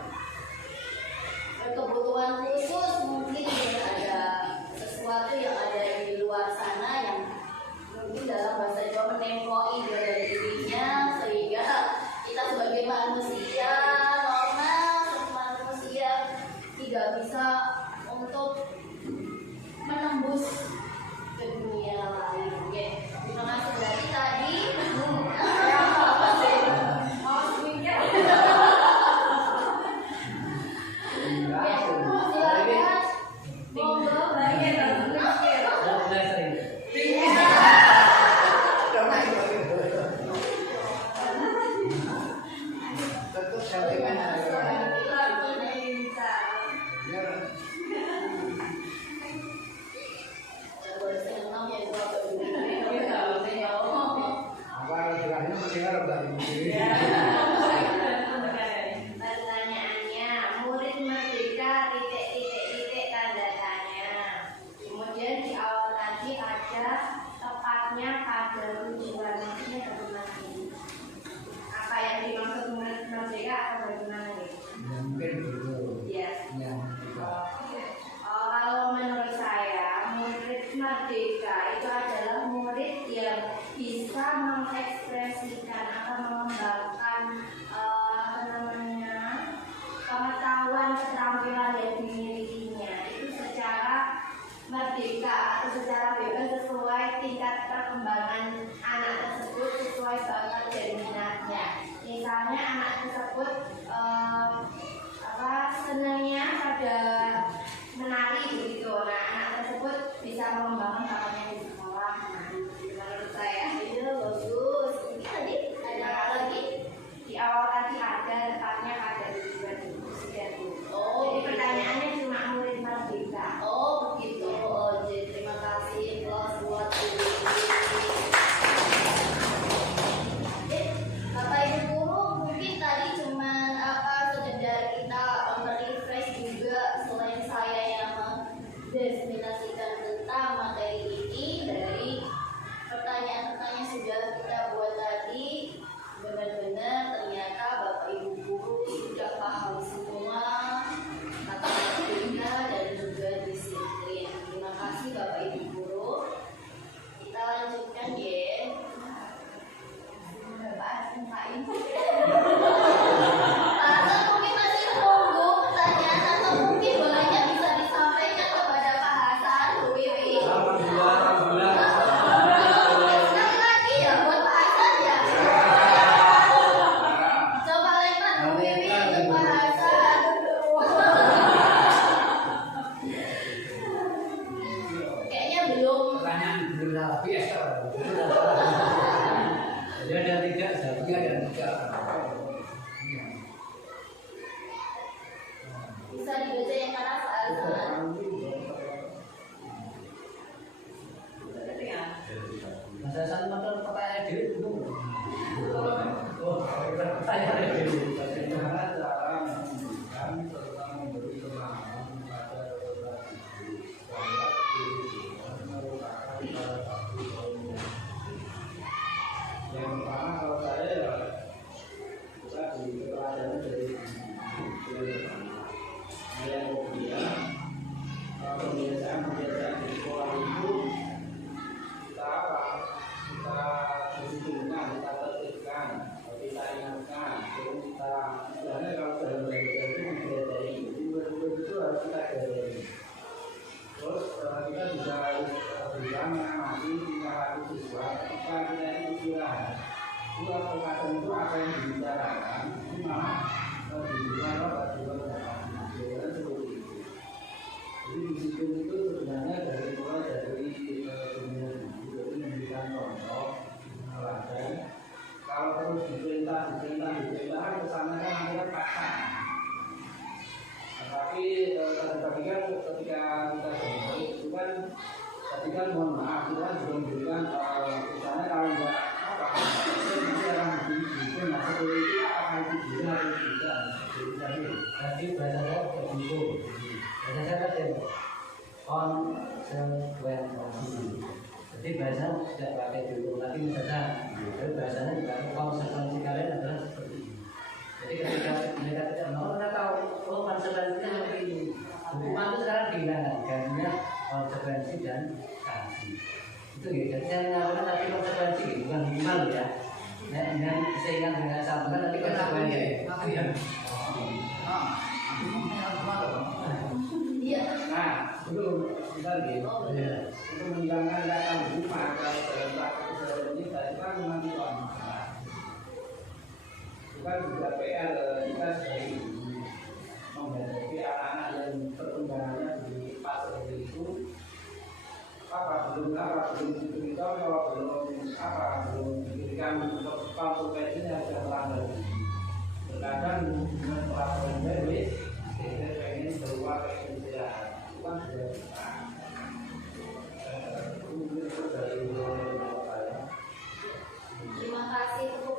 bagaimana nih? Ya, mungkin begitu. Iya. Ya, Kalau menurut saya, murid merdeka itu adalah murid yang bisa mengekspresikan atau mengembangkan pengetahuan, keterampilan yang dimilikinya itu secara merdeka atau secara bebas sesuai tingkat perkembangan anak tersebut, sesuai bakat dan minatnya. Misalnya anak tersebut senangnya pada menari begitu, nah anak tersebut bisa mengembangkan bakatnya di sekolah. Nah, menurut saya itu bagus. Ini tadi ada lagi di awal tadi ada, tepatnya ada juga di Sudah. Oh, jadi pertanyaannya cuma murid merdeka. Oh begitu. Jadi terima kasih kelas buat Bapak Ibu guru, mungkin tadi cuman sekedar kita merefresh juga selain saya yang mendeskripsikan tentang materi ini dari pertanyaan-pertanyaan sudah kita buat tadi. Benar-benar ternyata Bapak Ibu guru sudah paham semua matematika dan juga disiplin. Terima kasih Bapak Ibu guru. Kita lanjutkan ya. Atau mungkin masih menunggu pertanyaan atau mungkin bolehnya bisa disampaikan kepada Pak Hasan, Bu Wiwi. Sekali lagi ya buat Pak Hasan ya. Coba lempar Bu Wiwi untuk Pak Hasan. Kayaknya belum. pertanyaan belum rapi ya. Jadi ada 3, jawabnya ada 3. Bisa dibaca yang kanan Pak Hasan. Mas Hasan motor pertanyaan dulu. Oh, pertanyaan dulu. Bagaimana cara menunjukkan serta memberi pemahaman kepada peserta didik bahwa kehidupan merupakan salah satu ilmu. Yang pertama kalau saya ya kita di pelajaran dari yang kemudian pembiasaan di sekolah itu kita apa? Kita disiplinkan, kita tertibkan, kita ingatkan, terus kita misalnya kalau dalam belajar itu mempelajari itu harus kita pelajari. Terus kita juga harus bilang mengamati tingkah laku siswa ketika kita itu istirahat. Itu kadang itu apa yang dibicarakan itu malah dibilang apa seperti itu. Jadi disiplin itu sebenarnya dari mulai dari dunia dulu, jadi memberikan contoh, teladan. Kalau terus diperintah kan kesannya kan akhirnya paksa. Tapi tetapi kan ketika kita dengar itu kan tadi kan mohon maaf kita kan juga memberikan misalnya kalau enggak apa nanti orang bikin masuk itu apakah itu bisa atau tidak. Tadi bahasa saya begitu. Bahasa saya kan konsekuensi. Jadi bahasa tidak pakai dulu lagi misalnya. Tapi bahasanya juga konsekuensi kalian adalah seperti ini. Jadi ketika mereka tidak mau, mereka tahu oh konsekuensinya seperti ini. Hukuman itu sekarang dihilangkan, gantinya konsekuensi dan sanksi. Itu gitu. Jadi saya mengatakan tadi konsekuensi bukan hukuman ya. Nah, dengan sehingga dengan sampaikan tadi konsekuensi. Iya. Nah, itu kita gitu. Untuk menghilangkan kata hukuman kalau dalam praktek keseharian ini tadi kan memang itu bukan juga PR kita sebagai guru menghadapi anak-anak yang perkembangannya di fase seperti itu belum itu kalau belum diberikan konsekuensinya sudah melanggar. Terkadang dengan peraturan baik kita pengen keluar ke istirahat itu kan sudah itu dari saya. Terima kasih untuk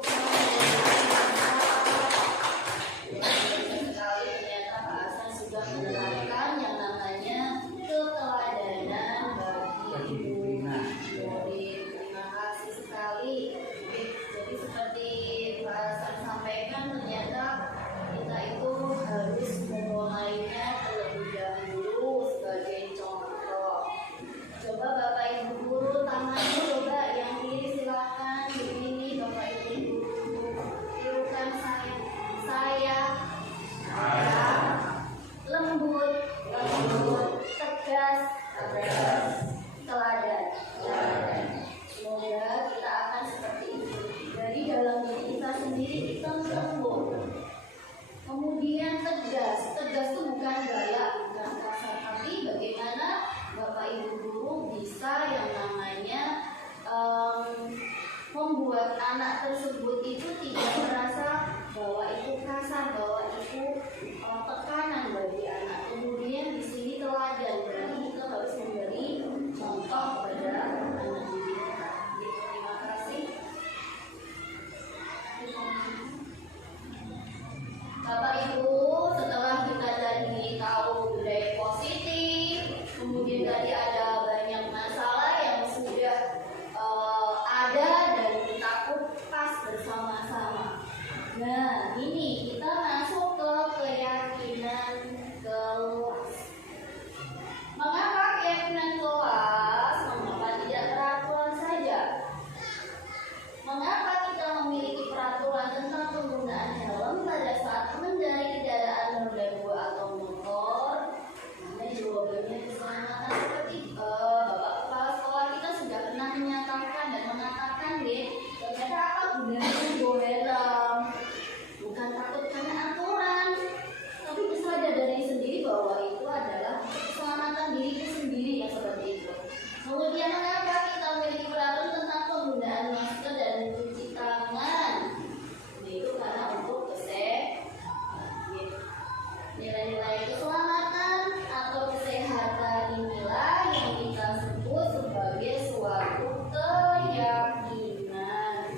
Nilai-nilai keselamatan atau kesehatan inilah yang kita sebut sebagai suatu keyakinan.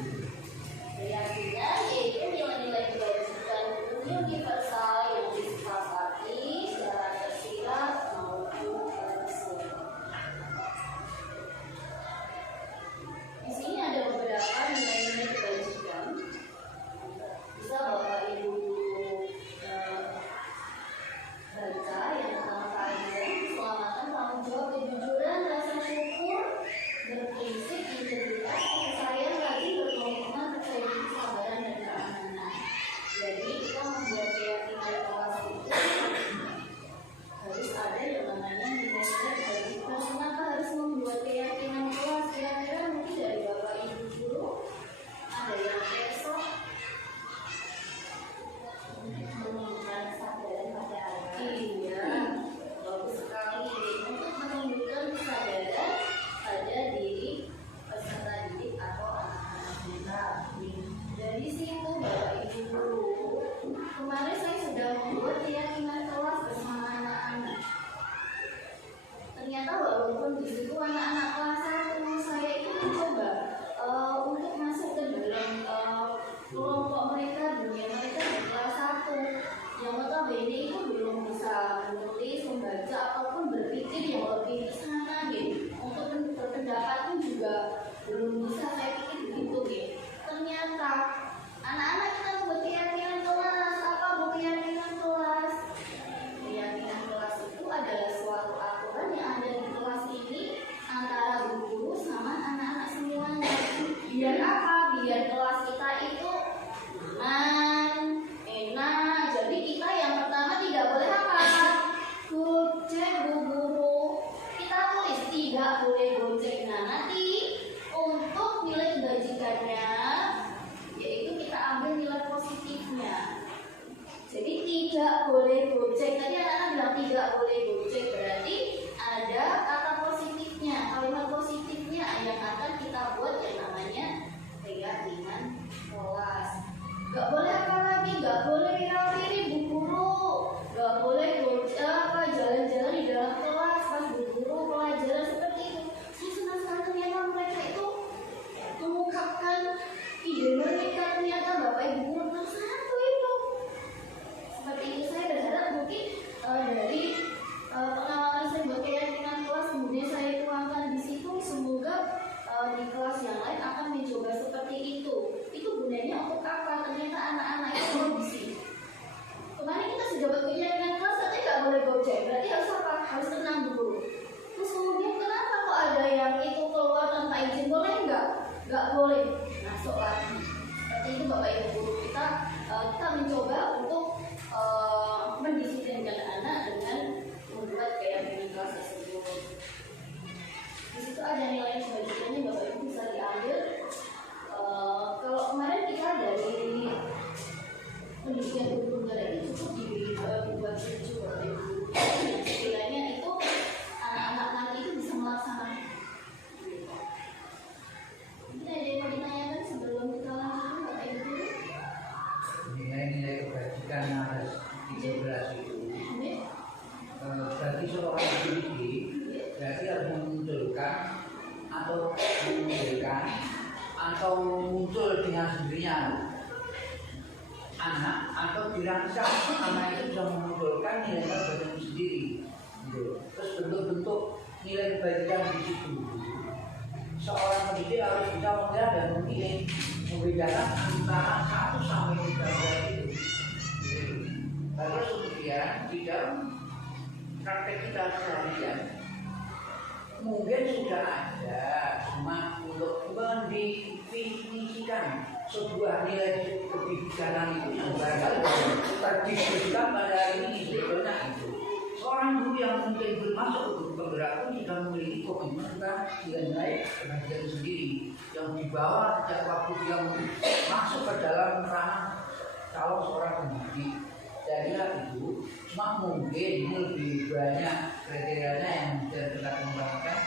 Keyakinan yaitu nilai-nilai kebajikan universal yang disepakati secara tersirat maupun tersurat. Di sini ada beberapa nilai-nilai kebajikan. Bisa Bapak Ibu baca yang pertama keadilan, keselamatan, tanggung jawab, kejujuran, rasa syukur, berprinsip, integritas, kepercayaan, rajin, berkomitmen, percaya diri, kesabaran, dan keamanan. Jadi kita membuat keyakinan kelas itu harus ada yang namanya nilai-nilai kebajikan. Kenapa harus membuat keyakinan kelas? Kira-kira mungkin dari Bapak Ibu guru ada yang besok menunjukkan kesadaran pada anak. Iya, bagus sekali. Untuk menunjukkan kesadaran pada diri peserta didik atau anak-anak kita. Dari situ Bapak Ibu guru, kemarin saya sudah membuat keyakinan kelas bersama anak-anak. Ternyata walaupun di situ anak-anak kelas 1, saya itu mencoba untuk masuk ke dalam kelompok mereka, dunia mereka di kelas 1 yang notabene itu belum bisa menulis, membaca ataupun berpikir yang lebih ke sana gitu. Untuk berpendapat pun juga belum bisa, saya pikir begitu gitu. Ternyata anak-anak kita membuat keyakinan kelas. Apa bu keyakinan kelas? Keyakinan kelas itu adalah suatu aturan yang ada di kelas ini antara guru sama anak-anak semuanya. Biar apa? Biar kelas kita itu aman, enak. Jadi kita yang pertama tidak boleh apa? Gojek bu guru. Kita tulis tidak boleh gojek. Nah nanti untuk nilai kebajikannya yaitu kita ambil nilai positifnya. Jadi tidak boleh gojek. Tadi anak-anak bilang tidak boleh gojek, berarti ada kata positifnya, kalimat positifnya yang akan kita buat yang namanya keyakinan kelas. Gak boleh apa lagi? Gak boleh ini bu guru. Gak boleh gojek apa jalan-jalan di dalam kelas pas bu guru pelajaran seperti itu. Saya senang sekali ternyata mereka itu mengungkapkan ide mereka. Ternyata Bapak Ibu guru kelas 1 itu seperti itu. Saya berharap mungkin dari pengalaman saya buat keyakinan kelas kemudian saya tuangkan di situ, semoga di kelas yang lain akan mencoba seperti itu. Itu gunanya untuk apa? Ternyata anak-anak itu kondisi. Kemarin kita sudah buat keyakinan kelas, katanya nggak boleh gojek. Berarti harus apa? Harus tenang dulu. Terus kemudian kenapa kok ada yang itu keluar tanpa izin? Boleh nggak? Nggak boleh. Masuk lagi. Seperti itu Bapak Ibu guru kita mencoba untuk mendisiplinkan anak dengan membuat keyakinan kelas tersebut. Di situ ada nilai kebajikannya Bapak Ibu bisa diambil. Kalau kemarin kita dari pendidikan guru negara itu cukup dibuat lucu Bapak Ibu. Istilahnya itu anak-anak nanti itu bisa melaksanakan. Mungkin ada yang mau ditanyakan sebelum kita lanjutkan Bapak Ibu? Nilai-nilai kebajikan yang harus dikelola itu bagi seorang pendidik berarti harus memunculkan atau mengumpulkan atau muncul dengan sendirinya anak atau dirangsang anak itu bisa memunculkan nilai kebajikan sendiri gitu. Terus bentuk-bentuk nilai kebajikan di situ seorang pendidik harus bisa mengira dan membedakan antara 1 sampai 13 itu. Lalu kemudian di dalam praktek kita seharian mungkin sudah ada, cuma untuk mendefinisikan sebuah nilai kebijakan itu yang barangkali terdiskusikan pada hari ini sebetulnya itu. Seorang guru yang mungkin belum masuk ke penggerak pun sudah memiliki komitmen tentang nilai-nilai kebajikan sendiri yang dibawa sejak waktu dia masuk ke dalam ranah calon seorang pendidik. Jadilah itu, cuma mungkin ini lebih banyak kriterianya yang bisa kita kembangkan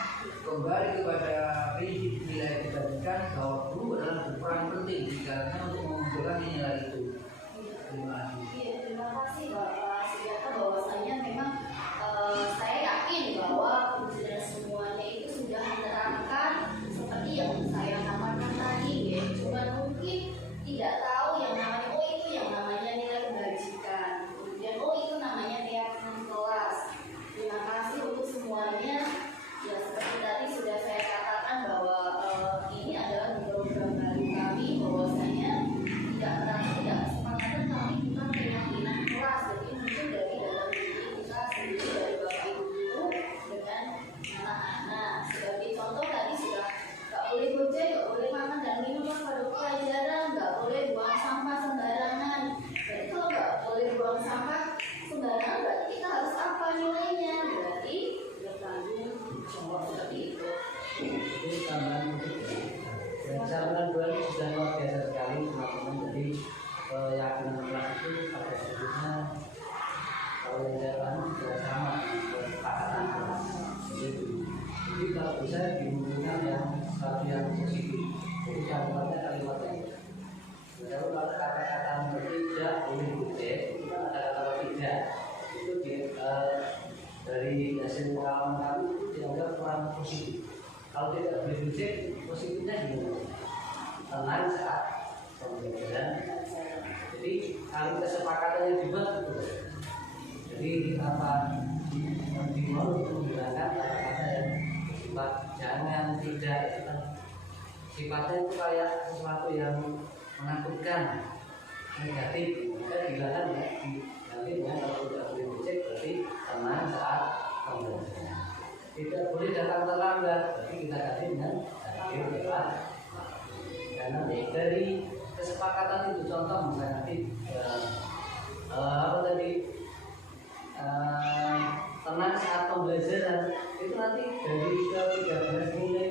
kembali kepada prinsip nilai kebajikan bahwa guru adalah berperan penting di dalamnya untuk memunculkan nilai itu. Terima kasih. Terima kasih Bapak Sugiyarto tidak itu dari hasil pengalaman kami itu dianggap kurang positif. Kalau tidak boleh dicek positifnya gimana? Tenang saat pembelajaran. Jadi kali kesepakatan yang dibuat itu. Jadi apa mau itu menggunakan kata-kata yang sifat jangan, tidak, itu kan sifatnya itu kayak sesuatu yang menakutkan, negatif. Kita bilangkan ya nanti kalau tidak boleh dicek berarti tenang saat pembelajaran. Tidak boleh datang terlambat, berarti kita kasih dengan hadir tepat. Karena dari kesepakatan itu contoh misalnya nanti apa tadi tenang saat pembelajaran itu nanti dari 13 nilai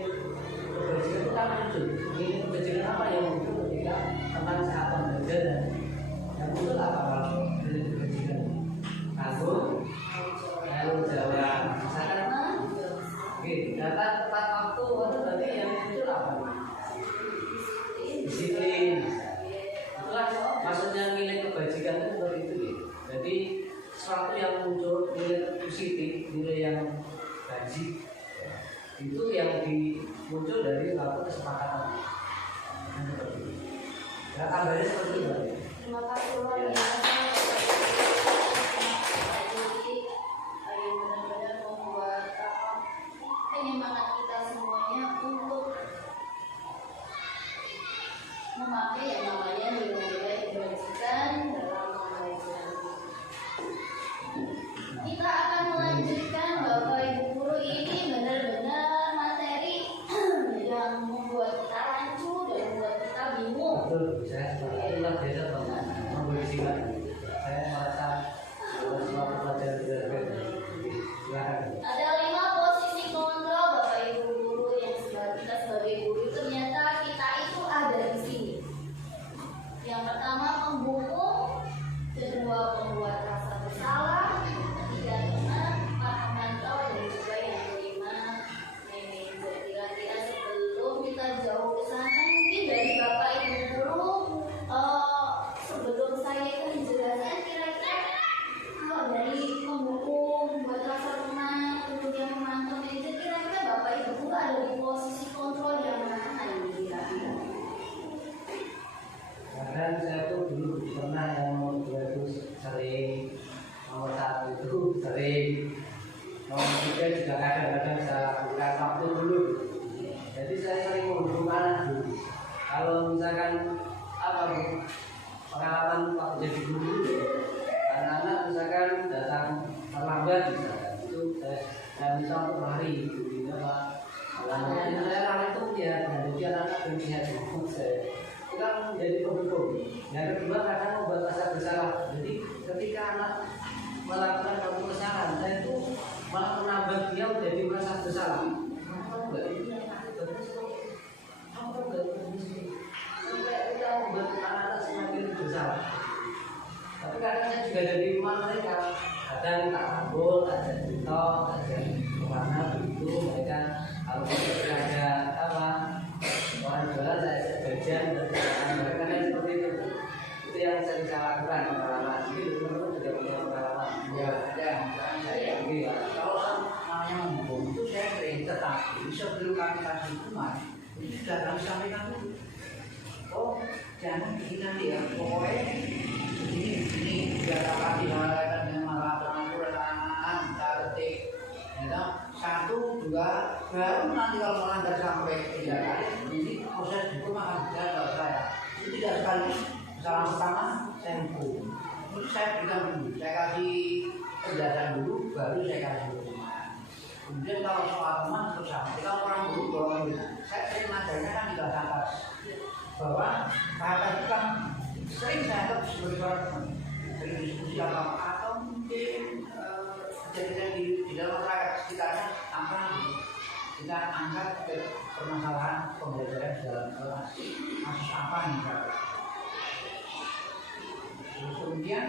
pembelajaran itu kan muncul. Nilai pembelajaran apa yang muncul ketika tenang saat pembelajaran? Yang muncul apa kalau nilai pembelajaran? Kagum, lalu jawab. Misalkan, oke, data tepat waktu itu berarti yang muncul apa? Disiplin. Itulah maksudnya nilai kebajikan itu seperti itu ya. Jadi sesuatu yang muncul nilai positif, nilai yang baik itu yang muncul dari suatu kesepakatan. Ya, kabarnya seperti itu. Terima kasih luar biasa. Jadi yang benar-benar membuat penyemangat kita semuanya untuk memakai yang namanya nilai-nilai kebajikan dalam pembelajaran. Kita akan melanjutkan Bapak Ibu guru ini benar-benar materi yang membuat kita rancu dan membuat kita bingung. Betul, saya itulah biasa membersihkan. Saya merasa suatu pelajaran berbeda. Silakan. Ada 5 posisi kontrol Bapak Ibu guru yang kita sebagai guru ternyata kita itu ada di sini. Yang pertama penghukum, kedua membuat rasa bersalah, ketiga teman, empat memantau, dan juga yang kelima manajer. Kira-kira sebelum kita jauh ke sana mungkin dari Bapak Ibu guru sebelum saya menjelaskan kira-kira kalau dari penghukum, membuat rasa tenang, kemudian memantau manajer, kira-kira Bapak Ibu guru ada di posisi kontrol yang mana ini kira-kira? Kadang saya tuh dulu pernah yang nomor 2 itu sering, nomor 1 itu sering, nomor 3 juga kadang-kadang saya bukan waktu dulu. Jadi saya sering menghubung anak dulu. Kalau misalkan apa bu, pengalaman waktu jadi guru, anak-anak misalkan datang terlambat misalkan, itu saya minta untuk lari, gitu apa? Anak-anak saya lari itu ya, jadi anak-anak berpihak dengan saya. Itu kan menjadi penghukum. Yang kedua kadang membuat rasa bersalah. Jadi ketika anak melakukan suatu kesalahan, saya itu malah menambah dia menjadi merasa bersalah. Kamu enggak ini, kamu enggak ini, sampai kita membuat anak-anak semakin bersalah. Tapi kadang saya juga dari rumah mereka, kadang tak kabul, tak ada cerita, tak ada kemana begitu mereka kalau ada apa orang jualan saya bagian dari mereka kan seperti itu. Itu yang sering saya lakukan pengalaman. Jadi teman-teman juga punya pengalaman. Ya, ada. Misalkan saya kalau namanya menghukum itu saya sering, tetapi sebelum kami kasih hukuman itu sudah kami sampaikan dulu. Oh, jangan begini nanti ya. Pokoknya begini biar akan diharapkan dengan maraton aturan tertib. Ya, 1, 2, baru nanti kalau melanggar sampai 3 kali, ini proses hukum akan berjalan kalau saya. Itu tidak sekali. Kesalahan pertama saya hukum. Terus saya berikan dulu, saya kasih penjelasan dulu, baru saya kasih hukuman. Kemudian kalau soal teman terus sama, kita orang dulu bahwa saya sering ngajarnya kan di kelas atas bahwa kata itu kan sering saya anggap sebagai suara teman, sering diskusi atau mungkin kejadian di dalam masyarakat sekitarnya apa kita angkat ke permasalahan pembelajaran dalam kelas kasus apa nih Pak. Terus kemudian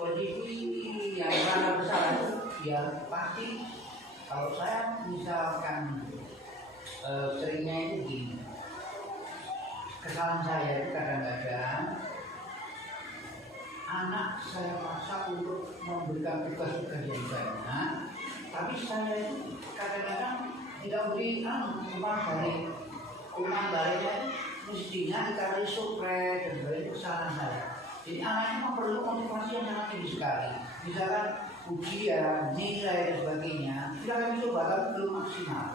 kondisi yang merasa besar itu ya pasti kalau saya misalkan seringnya itu gini, kesalahan saya itu kadang-kadang anak saya paksa untuk memberikan tugas-tugas yang banyak, tapi saya itu kadang-kadang tidak beri umpan baliknya itu mestinya dikasih supres dan sebagainya, itu saran saya. Jadi anak itu perlu motivasi yang sangat tinggi sekali. Misalkan ujian, nilai dan sebagainya, tidak kami coba tapi belum maksimal.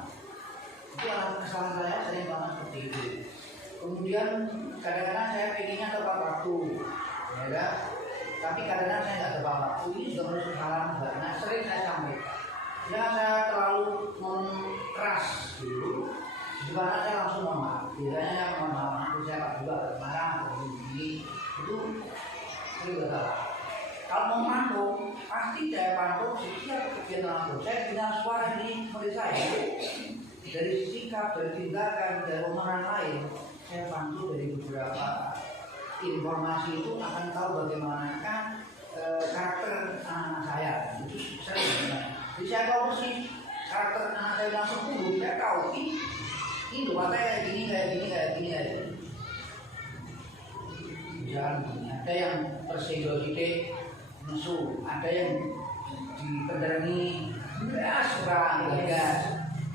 Itu adalah kesalahan saya sering banget seperti itu. Kemudian kadang-kadang saya pengennya tepat waktu, ya kan? Tapi kadang-kadang saya nggak tepat waktu. Ini juga menurut kesalahan karena sering saya sampaikan. Jangan saya terlalu keras dulu. Karena saya langsung mohon maaf. Biasanya yang mohon maaf nanti saya juga marah atau begini itu salah. Kalau mau pantau, pasti saya pantau setiap kegiatan aku. Saya punya suara di murid saya. Dari sikap, dari tindakan, dari omongan lain, saya pantau dari beberapa informasi itu akan tahu bagaimana karakter anak saya. Itu saya benar. Jadi saya tahu sih karakter anak saya yang 10, saya tahu ini loh kayak gini. Jangan ada yang tersenggol-senggol musuh, ada yang dipenderangi suka gas,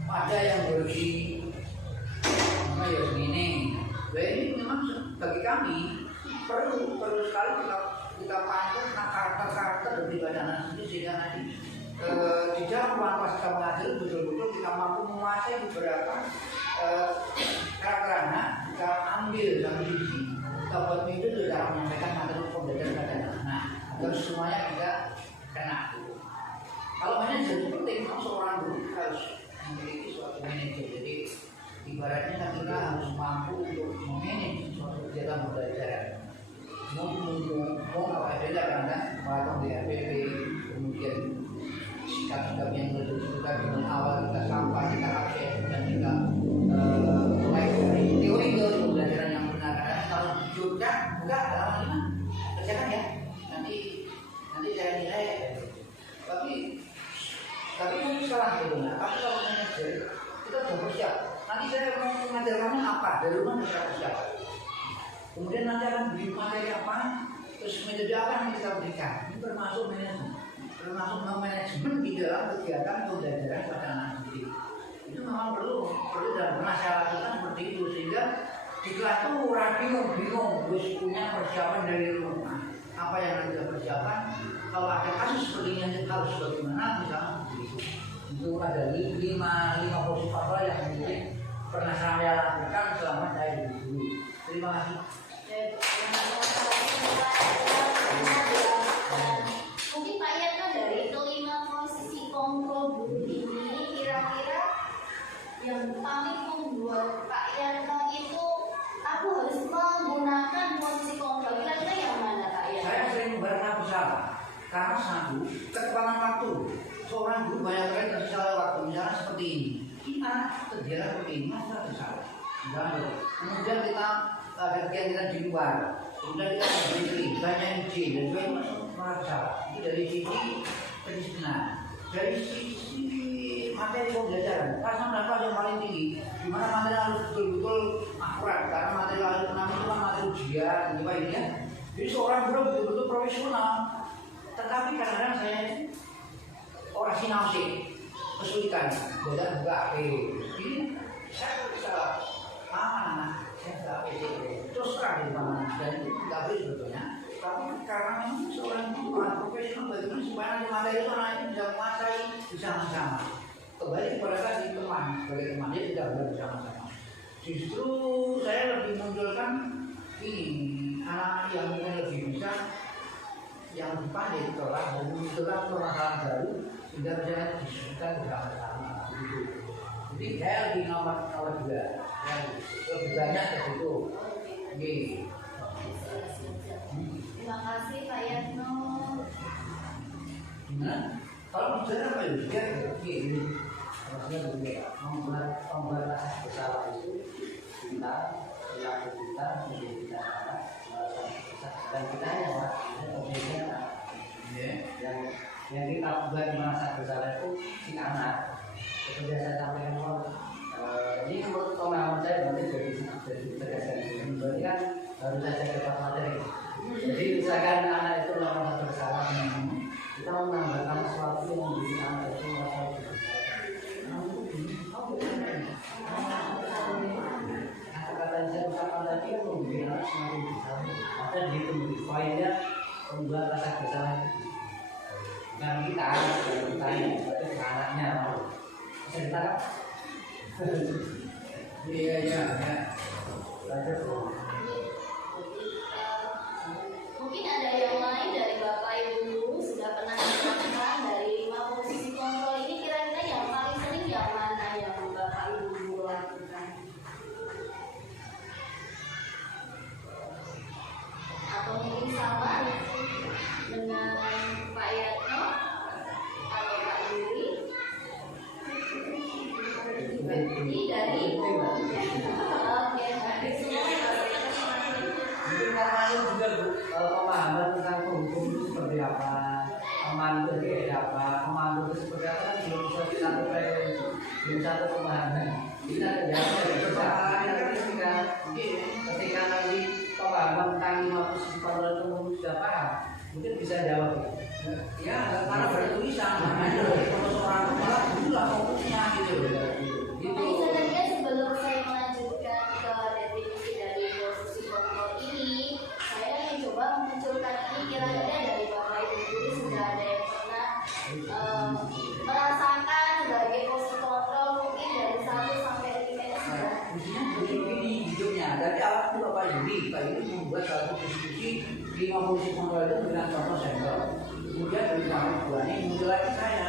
ada yang bersih apa ya begini. Ini memang bagi kami perlu sekali kita pantau karakter dari anak sendiri sehingga nanti di dalam ruang pas kita mengajar betul-betul kita mampu menguasai beberapa karakter anak, kita ambil dari sisi kita buat itu sudah menyampaikan materi pembelajaran pada anak agar semuanya tidak kena. Kalau manajer itu penting, seorang guru harus memiliki suatu manajer. Jadi ibaratnya kita harus mampu untuk memanage suatu kegiatan pembelajaran. Mau apa beda karena melakukan DAPP, kemudian sikap-sikap yang kita dengan awal kita sampai kita akses dan kita mulai dari teori ke pembelajaran yang benar. Karena kalau juga enggak lama-lama kerjakan ya nanti saya nilai. Tapi ini salah sebetulnya. Tapi kalau manajer kita sudah bersiap. Nanti saya mau mengajarkannya apa dari rumah kita bersiap. Kemudian nanti akan beri materi apa, terus metode apa yang kita berikan. Ini termasuk manajemen. Termasuk manajemen di dalam kegiatan pembelajaran pada anak didik. Itu memang perlu dan pernah saya lakukan seperti itu sehingga di kelas itu orang bingung terus punya persiapan dari rumah. Apa yang harus kita persiapan? Kalau ada kasus seperti ini harus bagaimana misalnya begitu. Itu ada 5 posisi faktor yang mungkin pernah saya lakukan selama saya di guru. Terima kasih. Mungkin Pak Yatno dari kelima posisi kontrol guru ini kira-kira yang paling membuat Pak Yatno itu aku harus menggunakan posisi kontrol, kira-kira yang mana Pak Yatno? Saya sering membaca salah karena satu ketepangan waktu. Seorang guru banyak kali tersalah waktu misalnya seperti ini. Kita terjadi seperti ini masa tersalah. Kemudian kita ada kegiatan di luar, kemudian kita berdiri, banyak izin dan juga itu merasa itu dari sisi kedisiplinan, dari sisi materi pembelajaran. Rasa dapat yang paling tinggi, di mana materi harus betul-betul akurat karena materi lalu itu kan materi ujian, ini ya. Jadi seorang guru betul-betul profesional, tetapi kadang-kadang saya orang sinausi kesulitan, bukan buka HP. Ini saya bisa aman. Terus terang di mana dan itu tidak boleh sebetulnya. Tapi karena memang seorang guru profesional bagaimana supaya nanti materi itu anak itu bisa menguasai bersama-sama. Kembali kepada tadi teman sebagai teman dia tidak boleh bersama-sama. Justru saya lebih munculkan ini anak yang mungkin lebih bisa, yang lebih pandai telah memunculkan permasalahan baru sehingga bisa diskusikan bersama-sama. Jadi saya lebih nomor juga. Lebih banyak ke situ. Terima kasih Pak Yatno. Gimana? Kalau bicara apa ya? Dia Maksudnya begini, pemberantasan bersalah itu kita, perilaku kita, menjadi kita dan kita yang objeknya yang kita buat merasa bersalah itu si anak. Seperti saya sampaikan ini menurut pemahaman saya berarti dari tegaskan berarti kan harus saya dapat materi Jadi misalkan anak itu merasa bersalah, kita menambahkan sesuatu yang membuat anak itu merasa bersalah. Kata-kata yang saya ucapkan tadi kan membuat anak semakin bersalah. Maka gitu poinnya membuat rasa bersalah itu. Bukan kita tapi anaknya. Bisa ditangkap? Iya, iya, ya. Mungkin ada yang lain dari Bapak Ibu sudah pernah melakukan dari 5 posisi kontrol ini, kira-kira yang paling sering yang mana yang Bapak Ibu lakukan? Atau mungkin sama dengan Pak Yatno atau Pak Yuri? Ini dari oke, dari semua. Mungkin karena itu juga pemahaman tentang hukum itu seperti apa, pemandu itu seperti apa, pemandu itu seperti apa kan belum satu preferensi, belum satu pemahaman. Kita jawab dari persoalannya ketika nanti pemahaman tentang 5 posisi kontrol itu sudah paham, mungkin bisa jawab. Ya, karena bertulisan makanya kalau seorang kepala itulah fokusnya gitu. Makanya sebenarnya sebelum saya melanjutkan ke definisi dari posisi kontrol ini, saya mencoba memunculkan ini kira-kira dari Bapak Ibu guru sudah ada yang pernah merasakan sebagai posisi kontrol mungkin dari 1 sampai 5 itu sudah. Fungsinya begini hidupnya. Dari awal itu Pak Yuri membuat satu diskusi 5 fungsi kontrol itu dengan contoh sampel. Kemudian dari tahun 2 ini muncul lagi saya.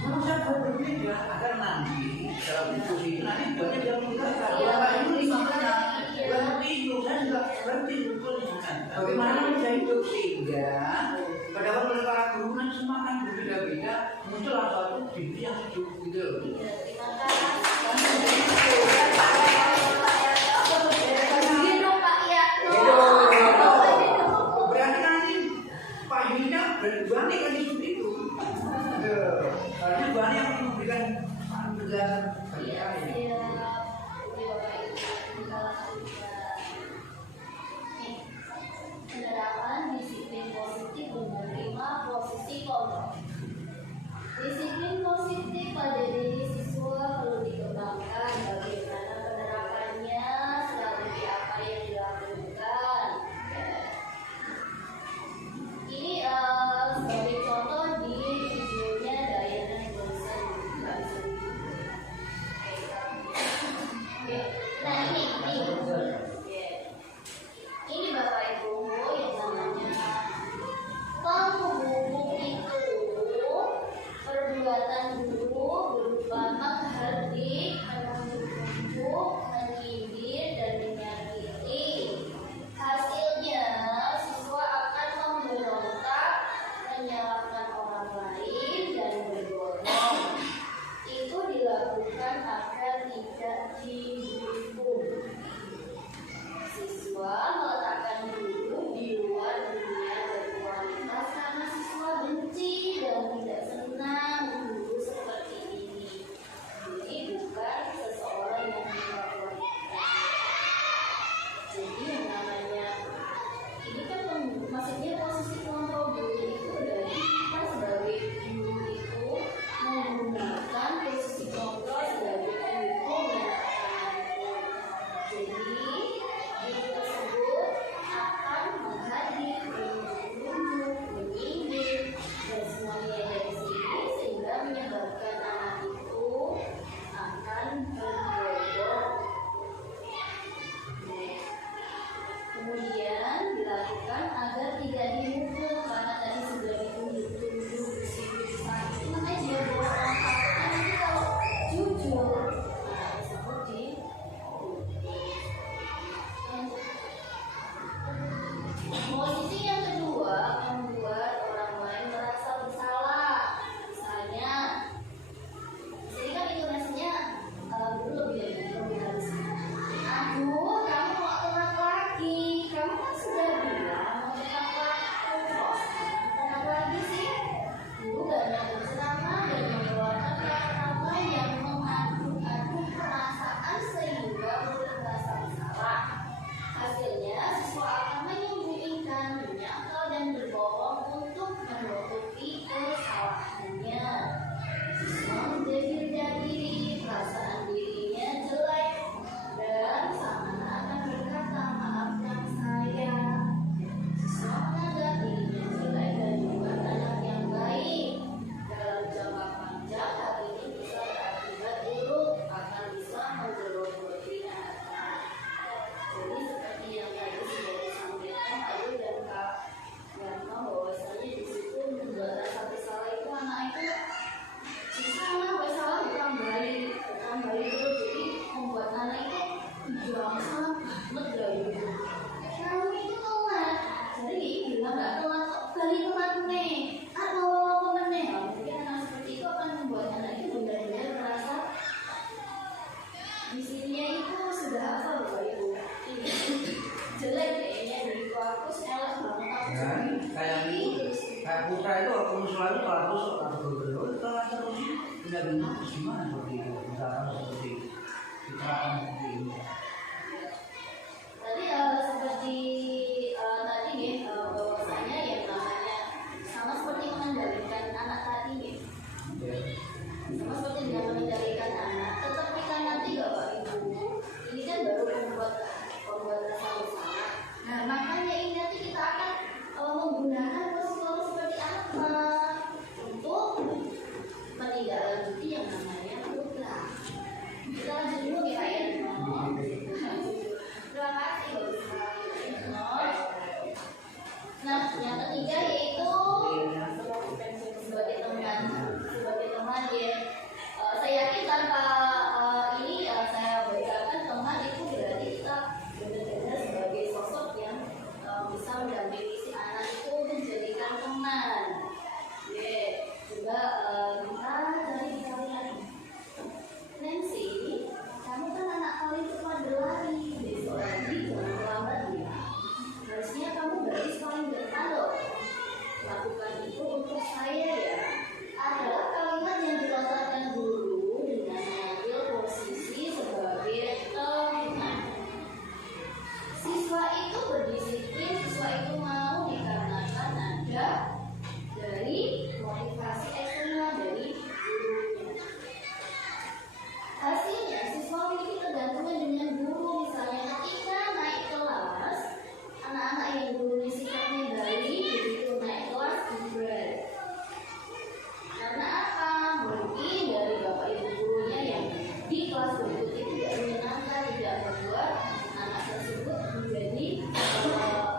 Menurut saya berbeda agar nanti dalam diskusi itu nanti buatnya bisa menjelaskan. Iya, Pak Yuri iya. makanya berarti itu saya juga berarti betulnya. Bagaimana bisa hidup sehingga pada waktu para guru kan semua kan berbeda-beda muncul satu diri yang hidup gitu. Terima kasih. Gendong Pak Yatno. Berarti nanti Pak Yuri kan berani kan hidup itu. Karena berani yang memberikan penjelasan bagi Iya, kami. siap. Oke, Bapak Ibu, kita lanjutkan. Nih, penerapan disiplin positif menerima posisi kontrol. Disiplin positif pada diri siswa perlu dikembangkan. Bagaimana penerapannya, strategi apa yang dilakukan. Ini sebagai contoh di videonya Diana Johnson. Nggak bisa di- setelah itu waktu musola itu kalau tusuk atau berdoa kalau terus tidak benar gimana seperti itu misalkan seperti diterapkan seperti ini. Tadi seperti tadi nih bahwasanya yang namanya sama seperti mengendalikan anak tadi nih. Sama seperti dengan mengendalikan anak, tetap kita nanti Bapak Ibu ini kan baru membuat rasa bersalah. Nah makanya ini nanti kita akan menggunakan proses seperti apa untuk menindaklanjuti yang namanya program. Kita lanjut dulu ya Pak ya. Terima kasih Bapak Ibu. Nah yang ketiga yaitu sebagai teman ya. Saya yakin tanpa ini saya bacakan teman itu berarti kita benar-benar sebagai sosok yang bisa mendampingi si anak itu menjadikan teman. Ya, juga kita cari lagi. Nancy, kamu kan anak paling cepat berlari. Besok lagi jangan terlambat ya. Harusnya kamu baris paling depan loh. Lakukan itu untuk saya ya. Adalah kalimat yang dilontarkan guru dengan mengambil posisi sebagai teman. Siswa itu berdisiplin, siswa itu mau dikarenakan ada dari motivasi eksternal dari gurunya. Hasilnya siswa memiliki ketergantungan dengan guru. Misalnya ketika naik kelas, anak-anak yang gurunya sikapnya baik, begitu naik kelas berat. Karena apa? Mungkin dari bapak ibu gurunya yang di kelas berikutnya tidak menyenangkan, tidak membuat anak tersebut menjadi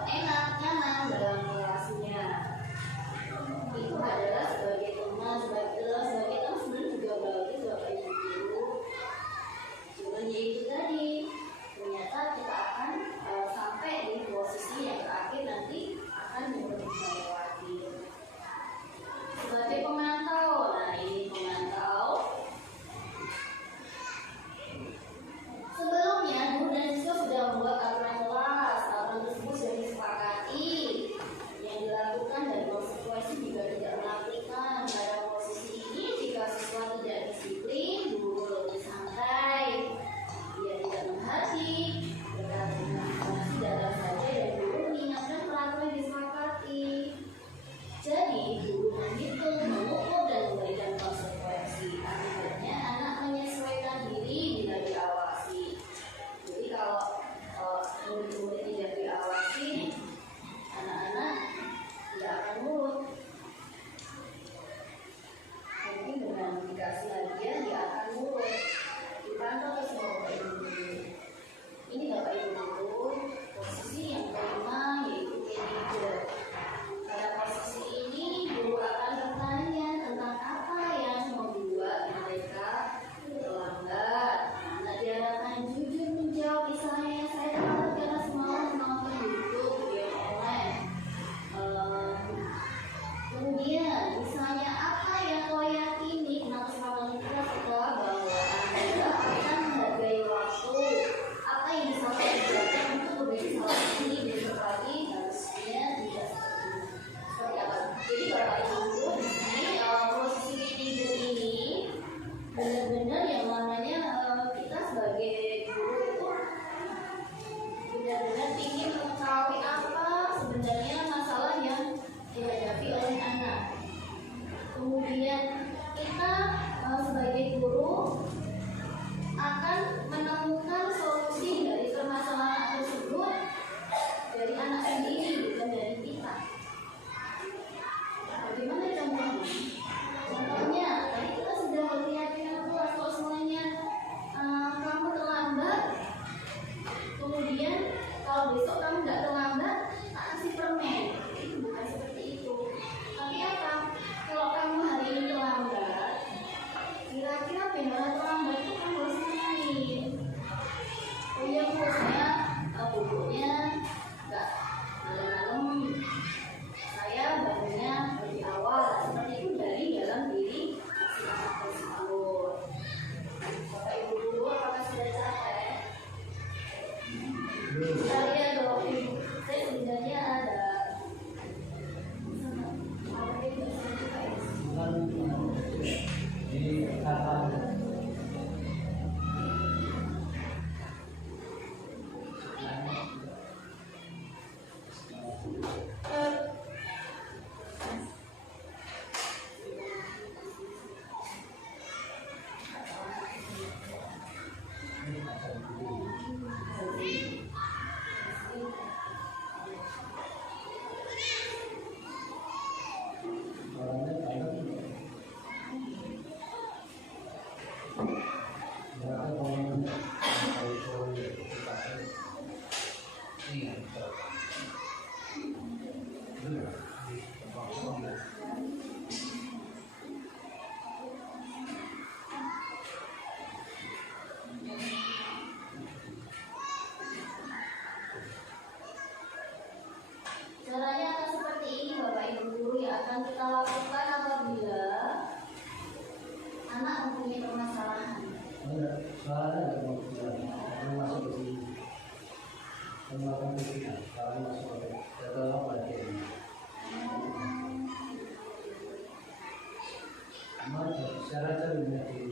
enak, nyaman dalam kelasnya. Itu adalah sebagai teman, sebagai teman sebenarnya juga bagus bapak ibu guru. Cuman ya itu tadi, ternyata kita akan sampai di posisi yang terakhir nanti akan melewati. Sebagai pemantau, nah ini pemantau. Sebelumnya guru dan siswa sudah membuat aturan kelas. Aturan tersebut sudah disepakati. Yang dilakukan dan konsekuensi juga tidak melakukan. Pada posisi ini, jika siswa tidak disiplin, guru lebih santai. Dia tidak menghati, berkata informasi datang saja dan guru mengingatkan peraturan yang disepakati. Jadi guru menghitung, mengukur dan memberikan konsekuensi. Akibatnya anak menyesuaikan diri bila diawasi. Jadi kalau murid-murid tidak diawasi, anak-anak tidak akan nurut. Mungkin dengan dikasih hadiah dia akan nurut. Dipantau ke semua bapak ibu guru. Ini bapak ibu guru posisi yang kelima yaitu manajer. Pada posisi ini guru akan bertanya tentang apa yang membuat mereka terlambat. Anak diharapkan jujur menjawab, misalnya saya terlambat karena semalam nonton YouTube game online. Kemudian misalnya apa yang kau yakini kenapa semalam kita suka bahwa Anda akan menghargai waktu. Apa yang bisa kau kerjakan untuk berbeda salah ini besok pagi harusnya tidak seperti apa. Jadi bapak ibu guru di sini posisi manajer ini benar-benar yang namanya kita sebagai guru itu benar-benar ingin mengetahui apa sebenarnya masalah yang dihadapi oleh anak. Kemudian kita sebagai guru akan menemukan solusi dari permasalahan tersebut dari anak sendiri, bukan dari kita. Bagaimana contohnya? Contohnya, tadi kita sudah melihat dengan kelas kalau semua lakukan apabila anak mempunyai permasalahan? Enggak, soalnya ada mau bilang, kamu masuk ke sini. Kamu akan berpikir, kamu masuk ke sini. Setelah pada ini. Secara cerita di